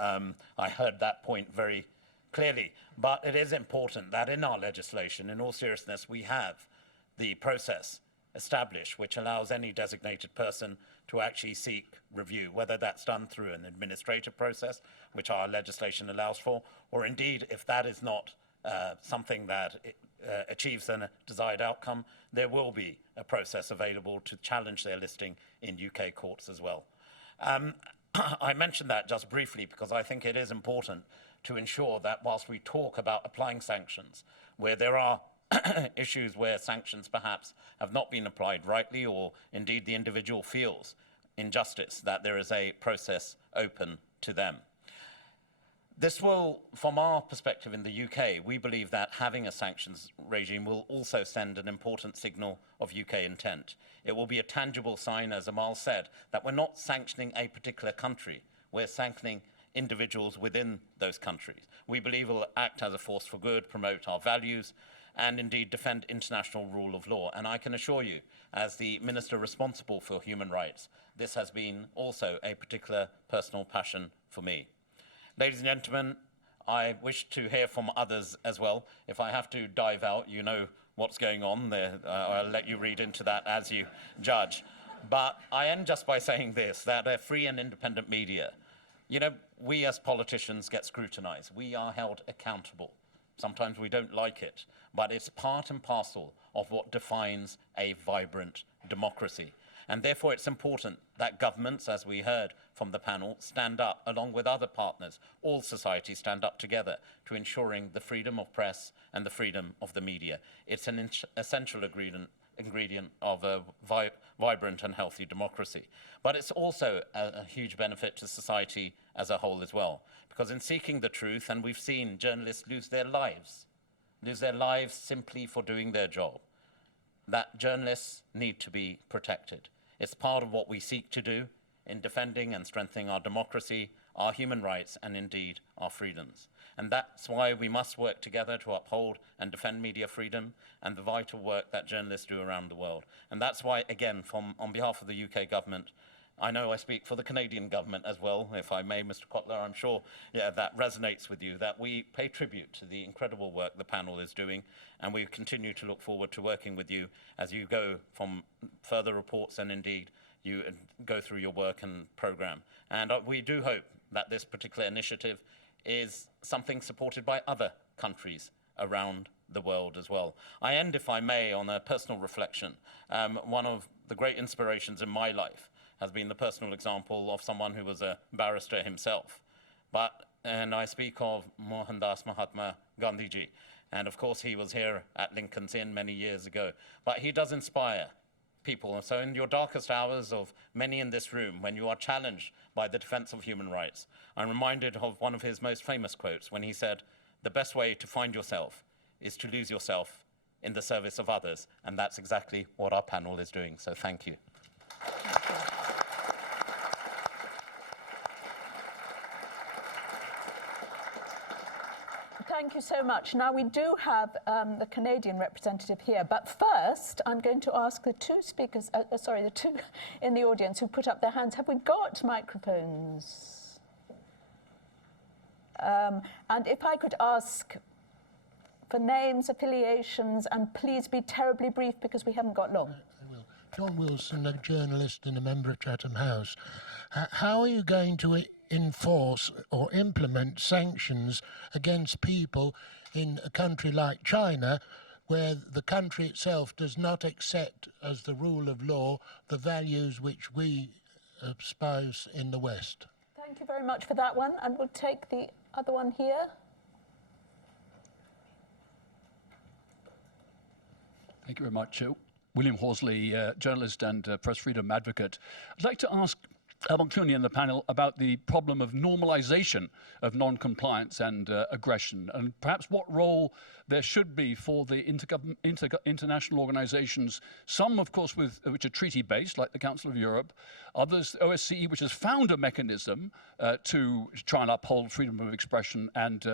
I heard that point very clearly, but it is important that in our legislation, in all seriousness, we have the process established which allows any designated person to actually seek review, whether that's done through an administrative process, which our legislation allows for, or indeed, if that is not something that achieves a desired outcome, there will be a process available to challenge their listing in UK courts as well. I mentioned that just briefly because I think it is important to ensure that whilst we talk about applying sanctions, where there are issues where sanctions perhaps have not been applied rightly, or indeed the individual feels injustice, that there is a process open to them. This will, from our perspective in the UK, we believe that having a sanctions regime will also send an important signal of UK intent. It will be a tangible sign, as Amal said, that we're not sanctioning a particular country, we're sanctioning individuals within those countries. We believe it will act as a force for good, promote our values, and indeed defend international rule of law. And I can assure you, as the Minister responsible for human rights, this has been also a particular personal passion for me. Ladies and gentlemen, I wish to hear from others as well. If I have to dive out, you know what's going on there. I'll let you read into that as you judge. But I end just by saying this, that a free and independent media, you know, we as politicians get scrutinized. We are held accountable. Sometimes we don't like it, but it's part and parcel of what defines a vibrant democracy. And therefore it's important that governments, as we heard from the panel, stand up along with other partners. All societies stand up together to ensuring the freedom of press and the freedom of the media. It's an essential ingredient of a vibrant and healthy democracy. But it's also a huge benefit to society as a whole as well. Because in seeking the truth, and we've seen journalists lose their lives simply for doing their job, that journalists need to be protected. It's part of what we seek to do in defending and strengthening our democracy, our human rights, and indeed our freedoms. And that's why we must work together to uphold and defend media freedom and the vital work that journalists do around the world. And that's why, again, on behalf of the UK government, I know I speak for the Canadian government as well, if I may, Mr. Kotler, I'm sure that resonates with you, that we pay tribute to the incredible work the panel is doing, and we continue to look forward to working with you as you go from further reports and indeed you go through your work and program. And we do hope that this particular initiative is something supported by other countries around the world as well. I end, if I may, on a personal reflection. One of the great inspirations in my life has been the personal example of someone who was a barrister himself. And I speak of Mohandas Mahatma Gandhiji. And of course, he was here at Lincoln's Inn many years ago. But he does inspire people. So in your darkest hours of many in this room, when you are challenged by the defense of human rights, I'm reminded of one of his most famous quotes when he said, "The best way to find yourself is to lose yourself in the service of others." And that's exactly what our panel is doing. So thank you. Thank you so much. Now, we do have the Canadian representative here, but first, I'm going to ask the two speakers, the two in the audience who put up their hands, have we got microphones? And if I could ask for names, affiliations, and please be terribly brief because we haven't got long. I will. John Wilson, a journalist and a member of Chatham House. How are you going to enforce or implement sanctions against people in a country like China, where the country itself does not accept as the rule of law the values which we espouse in the West? Thank you very much for that one, and we'll take the other one here. Thank you very much. William Horsley, journalist and press freedom advocate. I'd like to ask Amal Clooney and the panel about the problem of normalization of non-compliance and aggression, and perhaps what role there should be for the international organizations, some of course which are treaty-based, like the Council of Europe, others, OSCE, which has found a mechanism to try and uphold freedom of expression and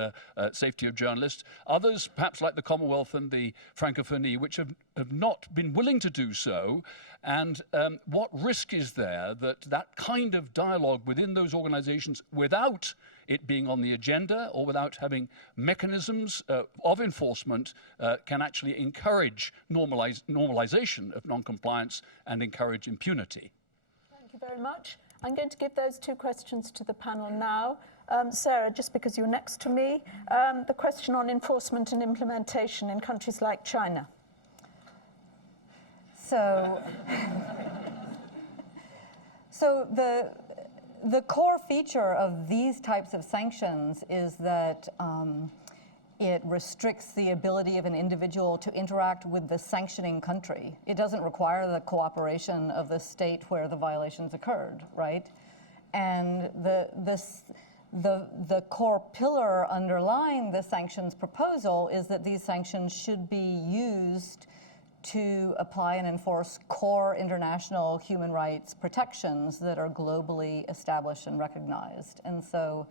safety of journalists, others perhaps like the Commonwealth and the Francophonie, which have not been willing to do so. And what risk is there that that kind of dialogue within those organizations, without it being on the agenda or without having mechanisms of enforcement, can actually encourage normalization of non-compliance and encourage impunity? Thank you very much. I'm going to give those two questions to the panel now. Sarah, just because you're next to me, the question on enforcement and implementation in countries like China. So the core feature of these types of sanctions is that it restricts the ability of an individual to interact with the sanctioning country. It doesn't require the cooperation of the state where the violations occurred, right? And the core pillar underlying the sanctions proposal is that these sanctions should be used to apply and enforce core international human rights protections that are globally established and recognized. And so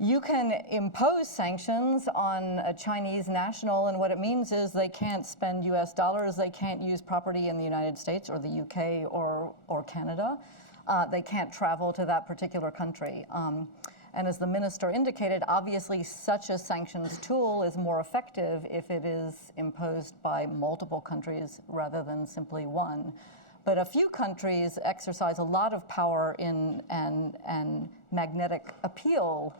you can impose sanctions on a Chinese national, and what it means is they can't spend US dollars, they can't use property in the United States or the UK or Canada. They can't travel to that particular country. And as the minister indicated, obviously such a sanctions tool is more effective if it is imposed by multiple countries rather than simply one. But a few countries exercise a lot of power in and magnetic appeal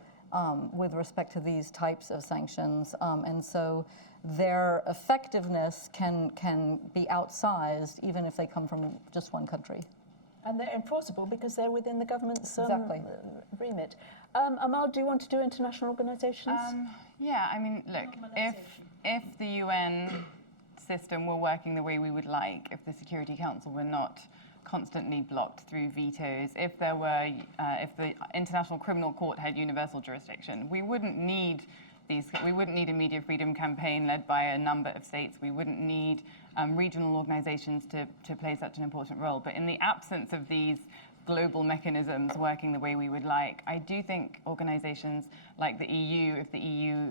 with respect to these types of sanctions. And so their effectiveness can be outsized even if they come from just one country. And they're enforceable because they're within the government's remit. Amal, do you want to do international organizations? Yeah, I mean, look, if the UN system were working the way we would like, if the Security Council were not constantly blocked through vetoes, if the International Criminal Court had universal jurisdiction, we wouldn't need a media freedom campaign led by a number of states. We wouldn't need regional organizations to play such an important role. But in the absence of these global mechanisms working the way we would like, I do think organizations like the EU, if the EU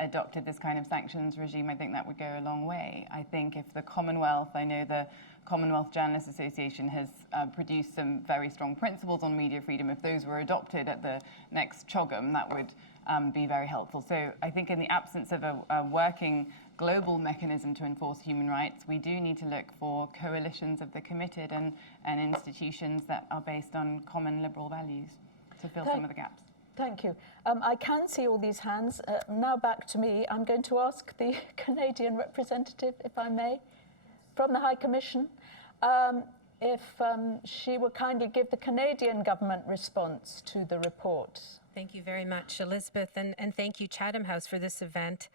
adopted this kind of sanctions regime, I think that would go a long way. I think if the Commonwealth, I know the Commonwealth Journalists Association has produced some very strong principles on media freedom. If those were adopted at the next CHOGM, that would be very helpful. So I think in the absence of a working global mechanism to enforce human rights, we do need to look for coalitions of the committed and institutions that are based on common liberal values to fill some of the gaps. Thank you. I can see all these hands. Now back to me. I'm going to ask the Canadian representative, if I may, from the High Commission, if she would kindly give the Canadian government response to the report. Thank you very much, Elizabeth, and thank you, Chatham House, for this event.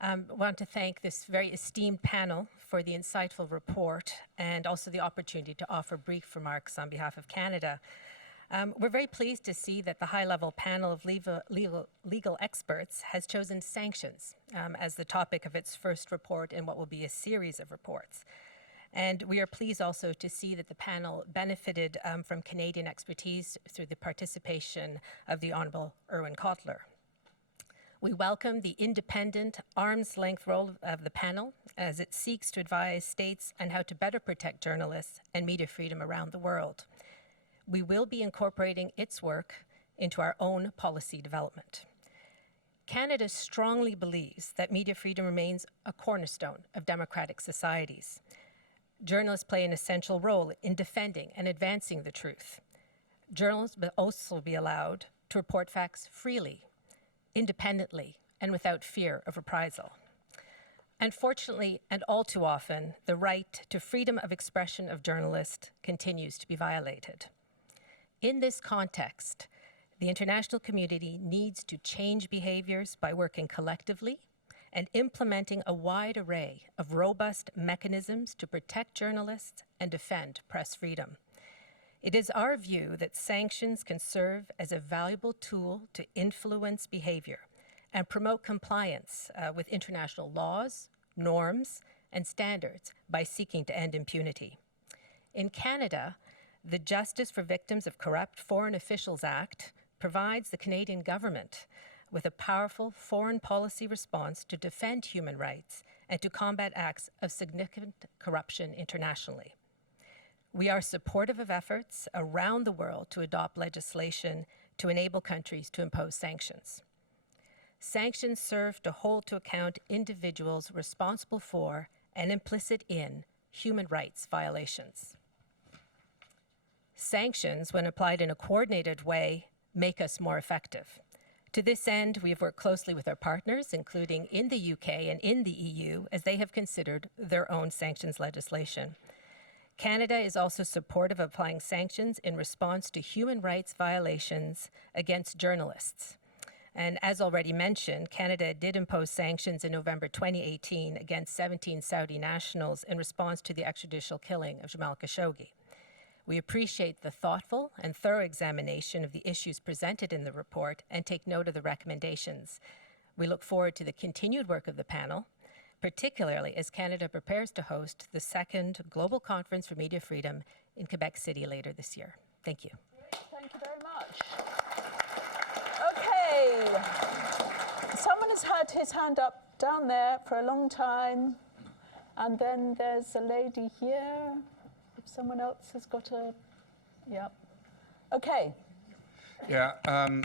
I want to thank this very esteemed panel for the insightful report and also the opportunity to offer brief remarks on behalf of Canada. We're very pleased to see that the high-level panel of legal experts has chosen sanctions as the topic of its first report in what will be a series of reports. And we are pleased also to see that the panel benefited from Canadian expertise through the participation of the Honourable Irwin Cotler. We welcome the independent, arm's-length role of the panel as it seeks to advise states on how to better protect journalists and media freedom around the world. We will be incorporating its work into our own policy development. Canada strongly believes that media freedom remains a cornerstone of democratic societies. Journalists play an essential role in defending and advancing the truth. Journalists will also be allowed to report facts freely, independently, and without fear of reprisal. Unfortunately, and all too often, the right to freedom of expression of journalists continues to be violated. In this context, the international community needs to change behaviors by working collectively and implementing a wide array of robust mechanisms to protect journalists and defend press freedom. It is our view that sanctions can serve as a valuable tool to influence behavior and promote compliance with international laws, norms, and standards by seeking to end impunity. In Canada, the Justice for Victims of Corrupt Foreign Officials Act provides the Canadian government with a powerful foreign policy response to defend human rights and to combat acts of significant corruption internationally. We are supportive of efforts around the world to adopt legislation to enable countries to impose sanctions. Sanctions serve to hold to account individuals responsible for and implicit in human rights violations. Sanctions, when applied in a coordinated way, make us more effective. To this end, we have worked closely with our partners, including in the UK and in the EU, as they have considered their own sanctions legislation. Canada is also supportive of applying sanctions in response to human rights violations against journalists. And as already mentioned, Canada did impose sanctions in November 2018 against 17 Saudi nationals in response to the extrajudicial killing of Jamal Khashoggi. We appreciate the thoughtful and thorough examination of the issues presented in the report and take note of the recommendations. We look forward to the continued work of the panel, particularly as Canada prepares to host the second Global Conference for Media Freedom in Quebec City later this year. Thank you. Great, thank you very much. Okay, someone has had his hand up down there for a long time, and then there's a lady here. If someone else has got a, yeah. Okay. Yeah,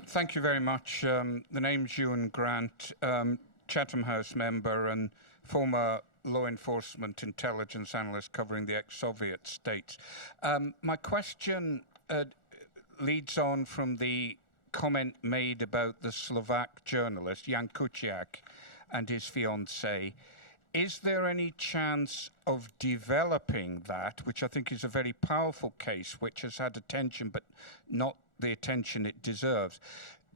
thank you very much. The name's Ewan Grant, Chatham House member and former law enforcement intelligence analyst covering the ex-Soviet states. My question leads on from the comment made about the Slovak journalist, Jan Kuciak, and his fiancée. Is there any chance of developing that, which I think is a very powerful case, which has had attention but not the attention it deserves,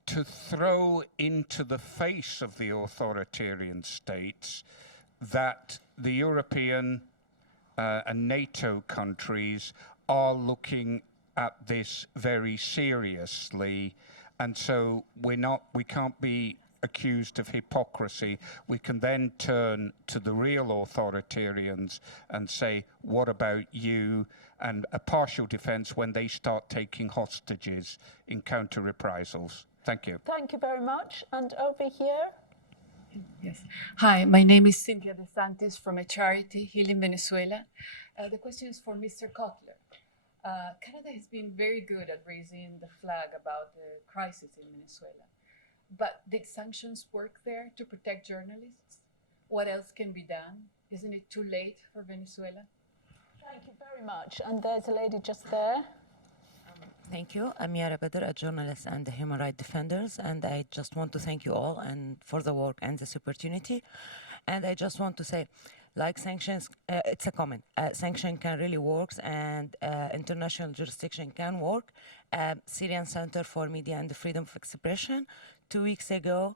to throw into the face of the authoritarian states that the European and NATO countries are looking at this very seriously, and so we can't be accused of hypocrisy. We can then turn to the real authoritarians and say, what about you? And a partial defense when they start taking hostages in counter reprisals. Thank you. Thank you very much. And over here. Yes. Hi, my name is Cynthia De Santis from a charity here in Venezuela. The question is for Mr. Cotler. Canada has been very good at raising the flag about the crisis in Venezuela. But did sanctions work there to protect journalists? What else can be done? Isn't it too late for Venezuela? Thank you very much. And there's a lady just there. Thank you. I'm Yara Badr, a journalist and a human rights defenders, and I just want to thank you all and for the work and this opportunity. And I just want to say, like sanctions, it's a comment. Sanction can really work, and international jurisdiction can work. Syrian Center for Media and the Freedom of Expression, 2 weeks ago,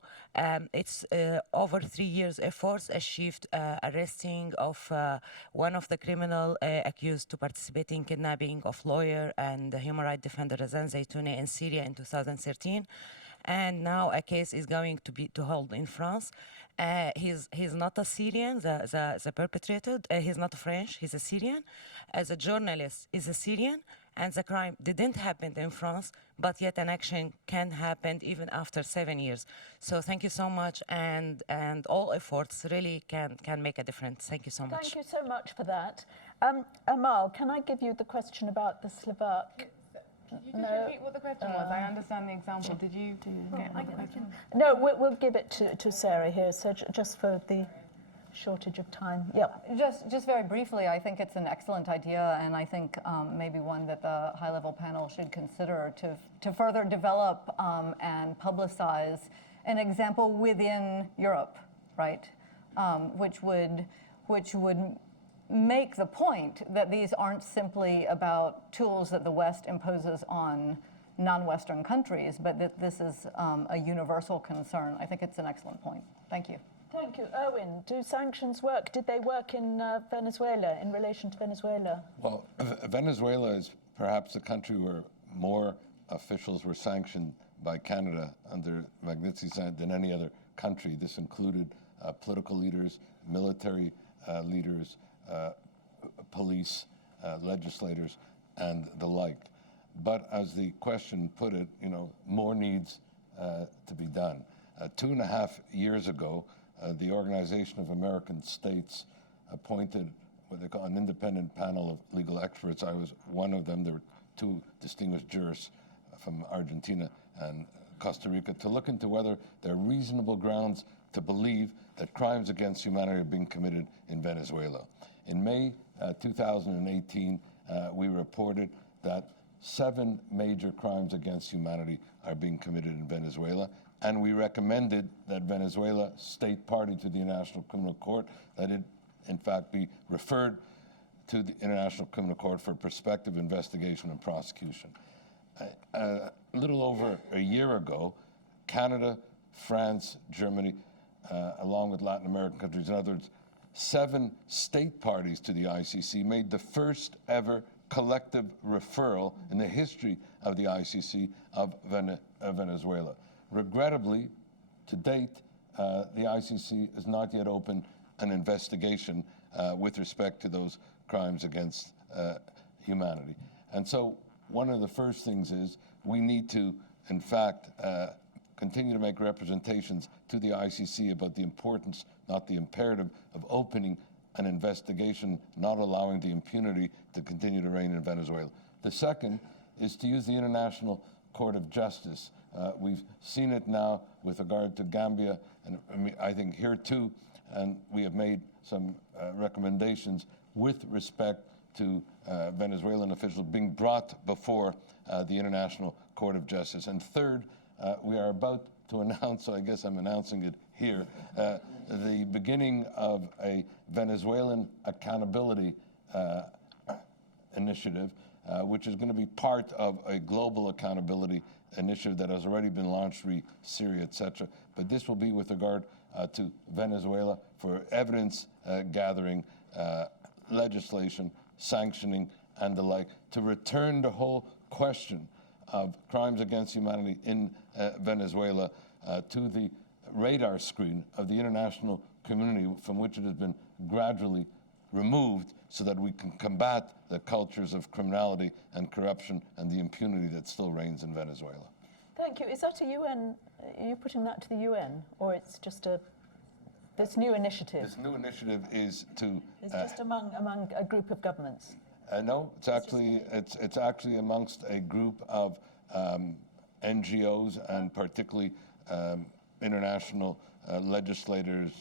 it's over 3 years efforts achieved arresting of one of the criminal accused to participate in kidnapping of lawyer and human rights defender Razan Zaitouni in Syria in 2013. And now a case is going to hold in France. He's not a Syrian, the perpetrator. He's not French, he's a Syrian. As a journalist, he's a Syrian, and the crime didn't happen in France, but yet an action can happen even after 7 years. So thank you so much, and all efforts really can make a difference. Thank you so much. Thank you so much for that. Amal, can I give you the question about the Slovak? Can you just repeat what the question was? I understand the example. Did you get the question? No, we'll give it to Sarah here, so just for the shortage of time. Yep. Just very briefly, I think it's an excellent idea, and I think maybe one that the high-level panel should consider to further develop and publicize an example within Europe, right? Which would make the point that these aren't simply about tools that the West imposes on non-Western countries, but that this is a universal concern. I think it's an excellent point. Thank you. Thank you. Erwin, do sanctions work? Did they work in Venezuela, in relation to Venezuela? Well, Venezuela is perhaps a country where more officials were sanctioned by Canada under Magnitsky than any other country. This included political leaders, military leaders, police, legislators, and the like. But as the question put it, more needs to be done. 2.5 years ago, the Organization of American States appointed what they call an independent panel of legal experts. I was one of them. There were 2 distinguished jurists from Argentina and Costa Rica to look into whether there are reasonable grounds to believe that crimes against humanity are being committed in Venezuela. In May 2018, we reported that 7 major crimes against humanity are being committed in Venezuela, and we recommended that Venezuela, state party to the International Criminal Court, that it in fact be referred to the International Criminal Court for prospective investigation and prosecution. A little over a year ago, Canada, France, Germany, along with Latin American countries and others, 7 state parties to the ICC made the first ever collective referral in the history of the ICC of Venezuela. Regrettably, to date, the ICC has not yet opened an investigation with respect to those crimes against humanity. And so one of the first things is we need to, in fact, continue to make representations to the ICC about the importance, not the imperative, of opening an investigation, not allowing the impunity to continue to reign in Venezuela. The second is to use the International Court of Justice. We've seen it now with regard to Gambia, and I think here too, and we have made some recommendations with respect to Venezuelan officials being brought before the International Court of Justice. And third, we are about to announce, so I guess I'm announcing it here, the beginning of a Venezuelan accountability initiative, which is going to be part of a global accountability initiative that has already been launched re Syria, etc. But this will be with regard to Venezuela for evidence gathering, legislation, sanctioning, and the like, to return the whole question of crimes against humanity in Venezuela to the radar screen of the international community from which it has been gradually removed, so that we can combat the cultures of criminality and corruption and the impunity that still reigns in Venezuela. Thank you. Is that a UN, are you putting that to the UN, or it's just this new initiative? This new initiative is to... It's just among a group of governments? No, it's actually amongst a group of NGOs and particularly international legislators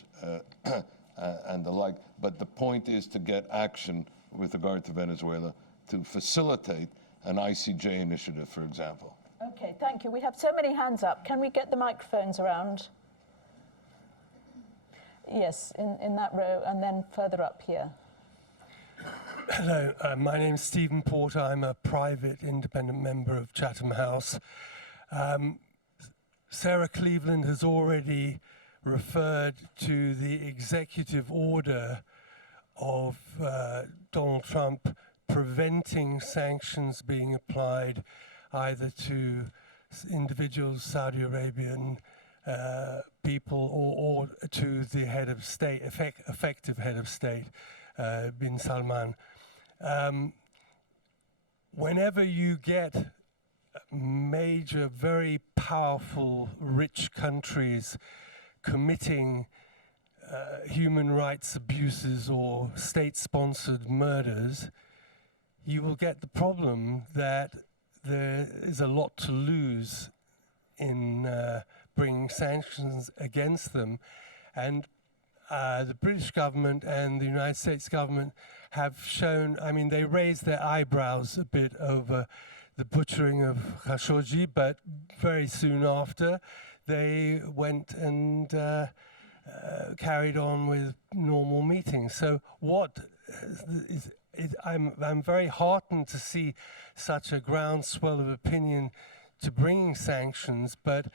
and the like. But the point is to get action with regard to Venezuela, to facilitate an ICJ initiative, for example. Okay, thank you. We have so many hands up. Can we get the microphones around? Yes, in that row, and then further up here. Hello, my name's Stephen Porter. I'm a private independent member of Chatham House. Sarah Cleveland has already referred to the executive order of Donald Trump preventing sanctions being applied either to individuals, Saudi Arabian people, or to the head of state, effective head of state, bin Salman. Whenever you get major, very powerful, rich countries committing human rights abuses or state-sponsored murders, you will get the problem that there is a lot to lose in bringing sanctions against them. And the British government and the United States government have shown, I mean, they raised their eyebrows a bit over the butchering of Khashoggi, but very soon after, they went and carried on with normal meetings. So what I'm very heartened to see such a groundswell of opinion to bringing sanctions, but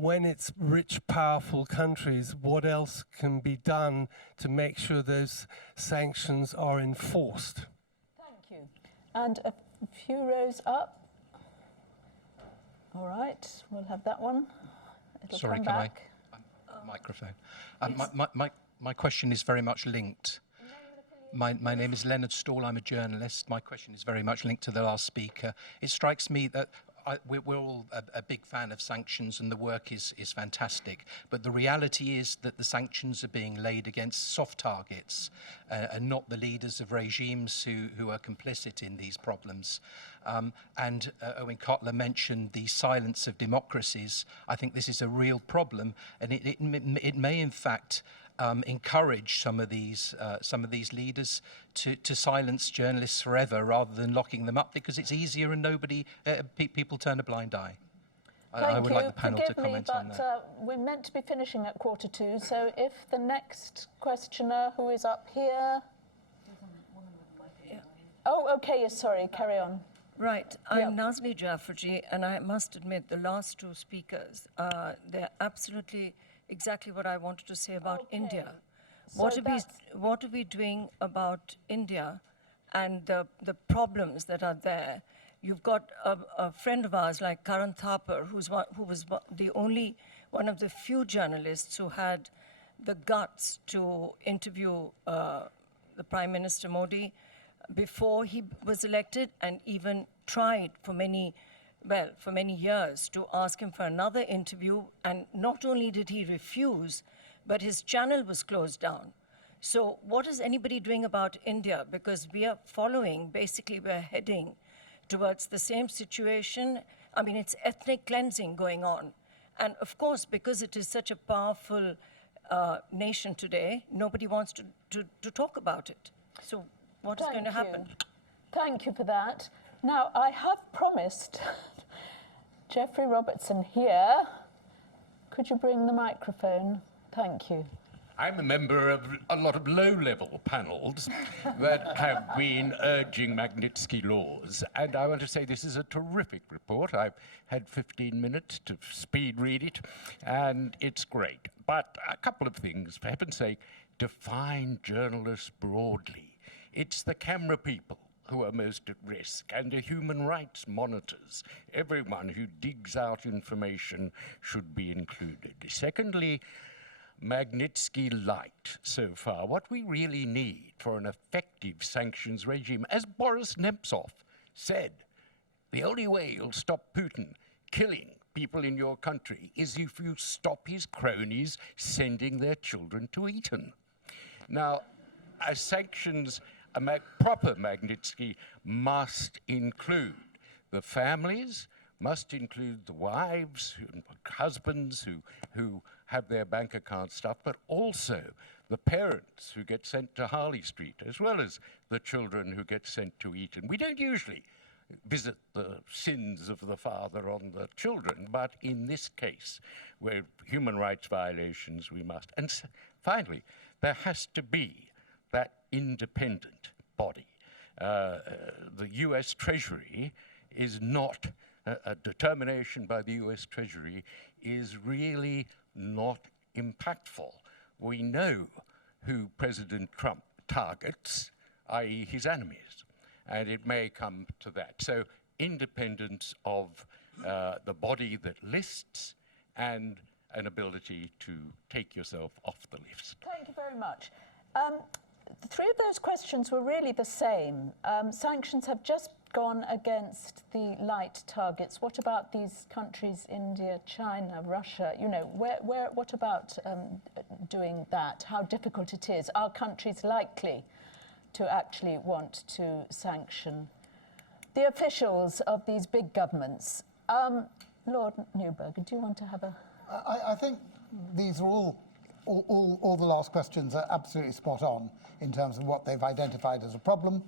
when it's rich, powerful countries, what else can be done to make sure those sanctions are enforced? Thank you. And a few rows up. All right, we'll have that one. It'll Sorry, come can back. Microphone. My question is very much linked. My name is Leonard Stall. I'm a journalist. My question is very much linked to the last speaker. It strikes me that we're all a big fan of sanctions, and the work is fantastic. But the reality is that the sanctions are being laid against soft targets and not the leaders of regimes who are complicit in these problems. And Owen Kotler mentioned the silence of democracies. I think this is a real problem, and it may in fact encourage some of these leaders to silence journalists forever rather than locking them up, because it's easier and people turn a blind eye. I would like the panel to comment on that. But we're meant to be finishing at 1:45, so if the next questioner who is up here... Oh, okay, yes, sorry, carry on. Right, I'm Nazni Jafferji, and I must admit the last two speakers, they're absolutely exactly what I wanted to say about India. What are we doing about India and the problems that are there? You've got a friend of ours like Karan Thapar, who was the only one of the few journalists who had the guts to interview the Prime Minister Modi before he was elected, and even tried for many years to ask him for another interview. And not only did he refuse, but his channel was closed down. So what is anybody doing about India? Because we are following, basically we're heading towards the same situation. I mean, it's ethnic cleansing going on. And of course, because it is such a powerful nation today, nobody wants to talk about it. So what is going to happen? Thank you for that. Now, I have promised Jeffrey Robertson here. Could you bring the microphone? Thank you. I'm a member of a lot of low-level panels that have been urging Magnitsky laws, and I want to say this is a terrific report. I've had 15 minutes to speed read it, and it's great. But a couple of things, for heaven's sake, define journalists broadly. It's the camera people who are most at risk, and the human rights monitors. Everyone who digs out information should be included. Secondly, Magnitsky light so far. What we really need for an effective sanctions regime, as Boris Nemtsov said, the only way you'll stop Putin killing people in your country is if you stop his cronies sending their children to Eton. Now, as sanctions, a proper Magnitsky must include the families, must include the wives and husbands who have their bank account stuff, but also the parents who get sent to Harley Street, as well as the children who get sent to Eton. We don't usually visit the sins of the father on the children, but in this case, where human rights violations we must. And finally, there has to be that independent body. The US Treasury is not, a determination by the US Treasury is really not impactful. We know who President Trump targets, i.e. his enemies, and it may come to that. So independence of the body that lists and an ability to take yourself off the list. Thank you very much. Three of those questions were really the same. Sanctions have just gone against the light targets. What about these countries, India, China, Russia? You know, what about doing that? How difficult it is? Are countries likely to actually want to sanction the officials of these big governments? Lord Newberger, do you want to have a... I think these are all the last questions are absolutely spot on in terms of what they've identified as a problem.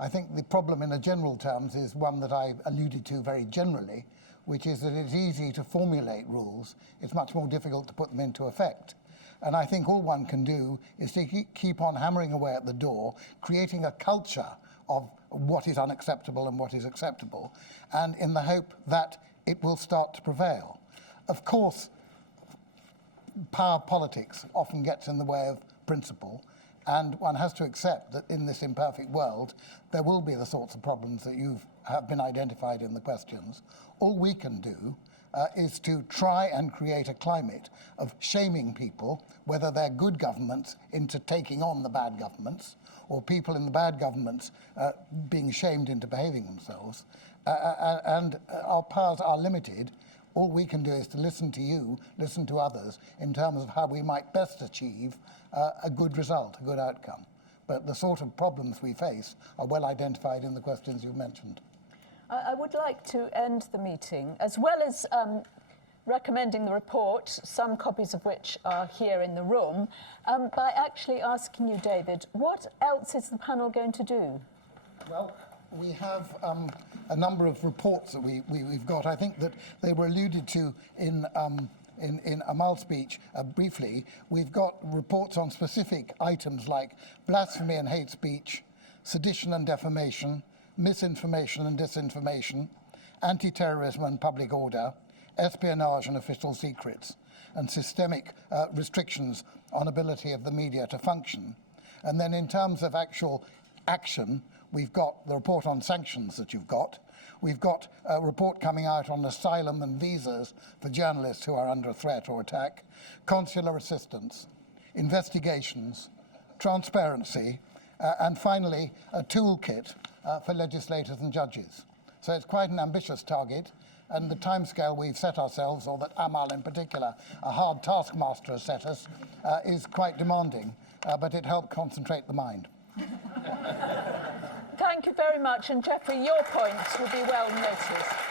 I think the problem in a general terms is one that I alluded to very generally, which is that it's easy to formulate rules. It's much more difficult to put them into effect. And I think all one can do is to keep on hammering away at the door, creating a culture of what is unacceptable and what is acceptable, and in the hope that it will start to prevail. Of course, power politics often gets in the way of principle, and one has to accept that in this imperfect world, there will be the sorts of problems that have been identified in the questions. All we can do is to try and create a climate of shaming people, whether they're good governments, into taking on the bad governments, or people in the bad governments being shamed into behaving themselves. And our powers are limited. All we can do is to listen to you, listen to others, in terms of how we might best achieve a good result, a good outcome. But the sort of problems we face are well identified in the questions you've mentioned. I would like to end the meeting, as well as recommending the report, some copies of which are here in the room, by actually asking you, David, what else is the panel going to do? Well, we have a number of reports that we've got. I think that they were alluded to in Amal's speech briefly. We've got reports on specific items like blasphemy and hate speech, sedition and defamation, misinformation and disinformation, anti-terrorism and public order, espionage and official secrets, and systemic restrictions on ability of the media to function. And then in terms of actual action, we've got the report on sanctions that you've got. We've got a report coming out on asylum and visas for journalists who are under threat or attack, consular assistance, investigations, transparency, and finally, a toolkit for legislators and judges. So it's quite an ambitious target, and the timescale we've set ourselves, or that Amal in particular, a hard taskmaster has set us, is quite demanding, but it helped concentrate the mind. Thank you very much, and Geoffrey, your points will be well noticed.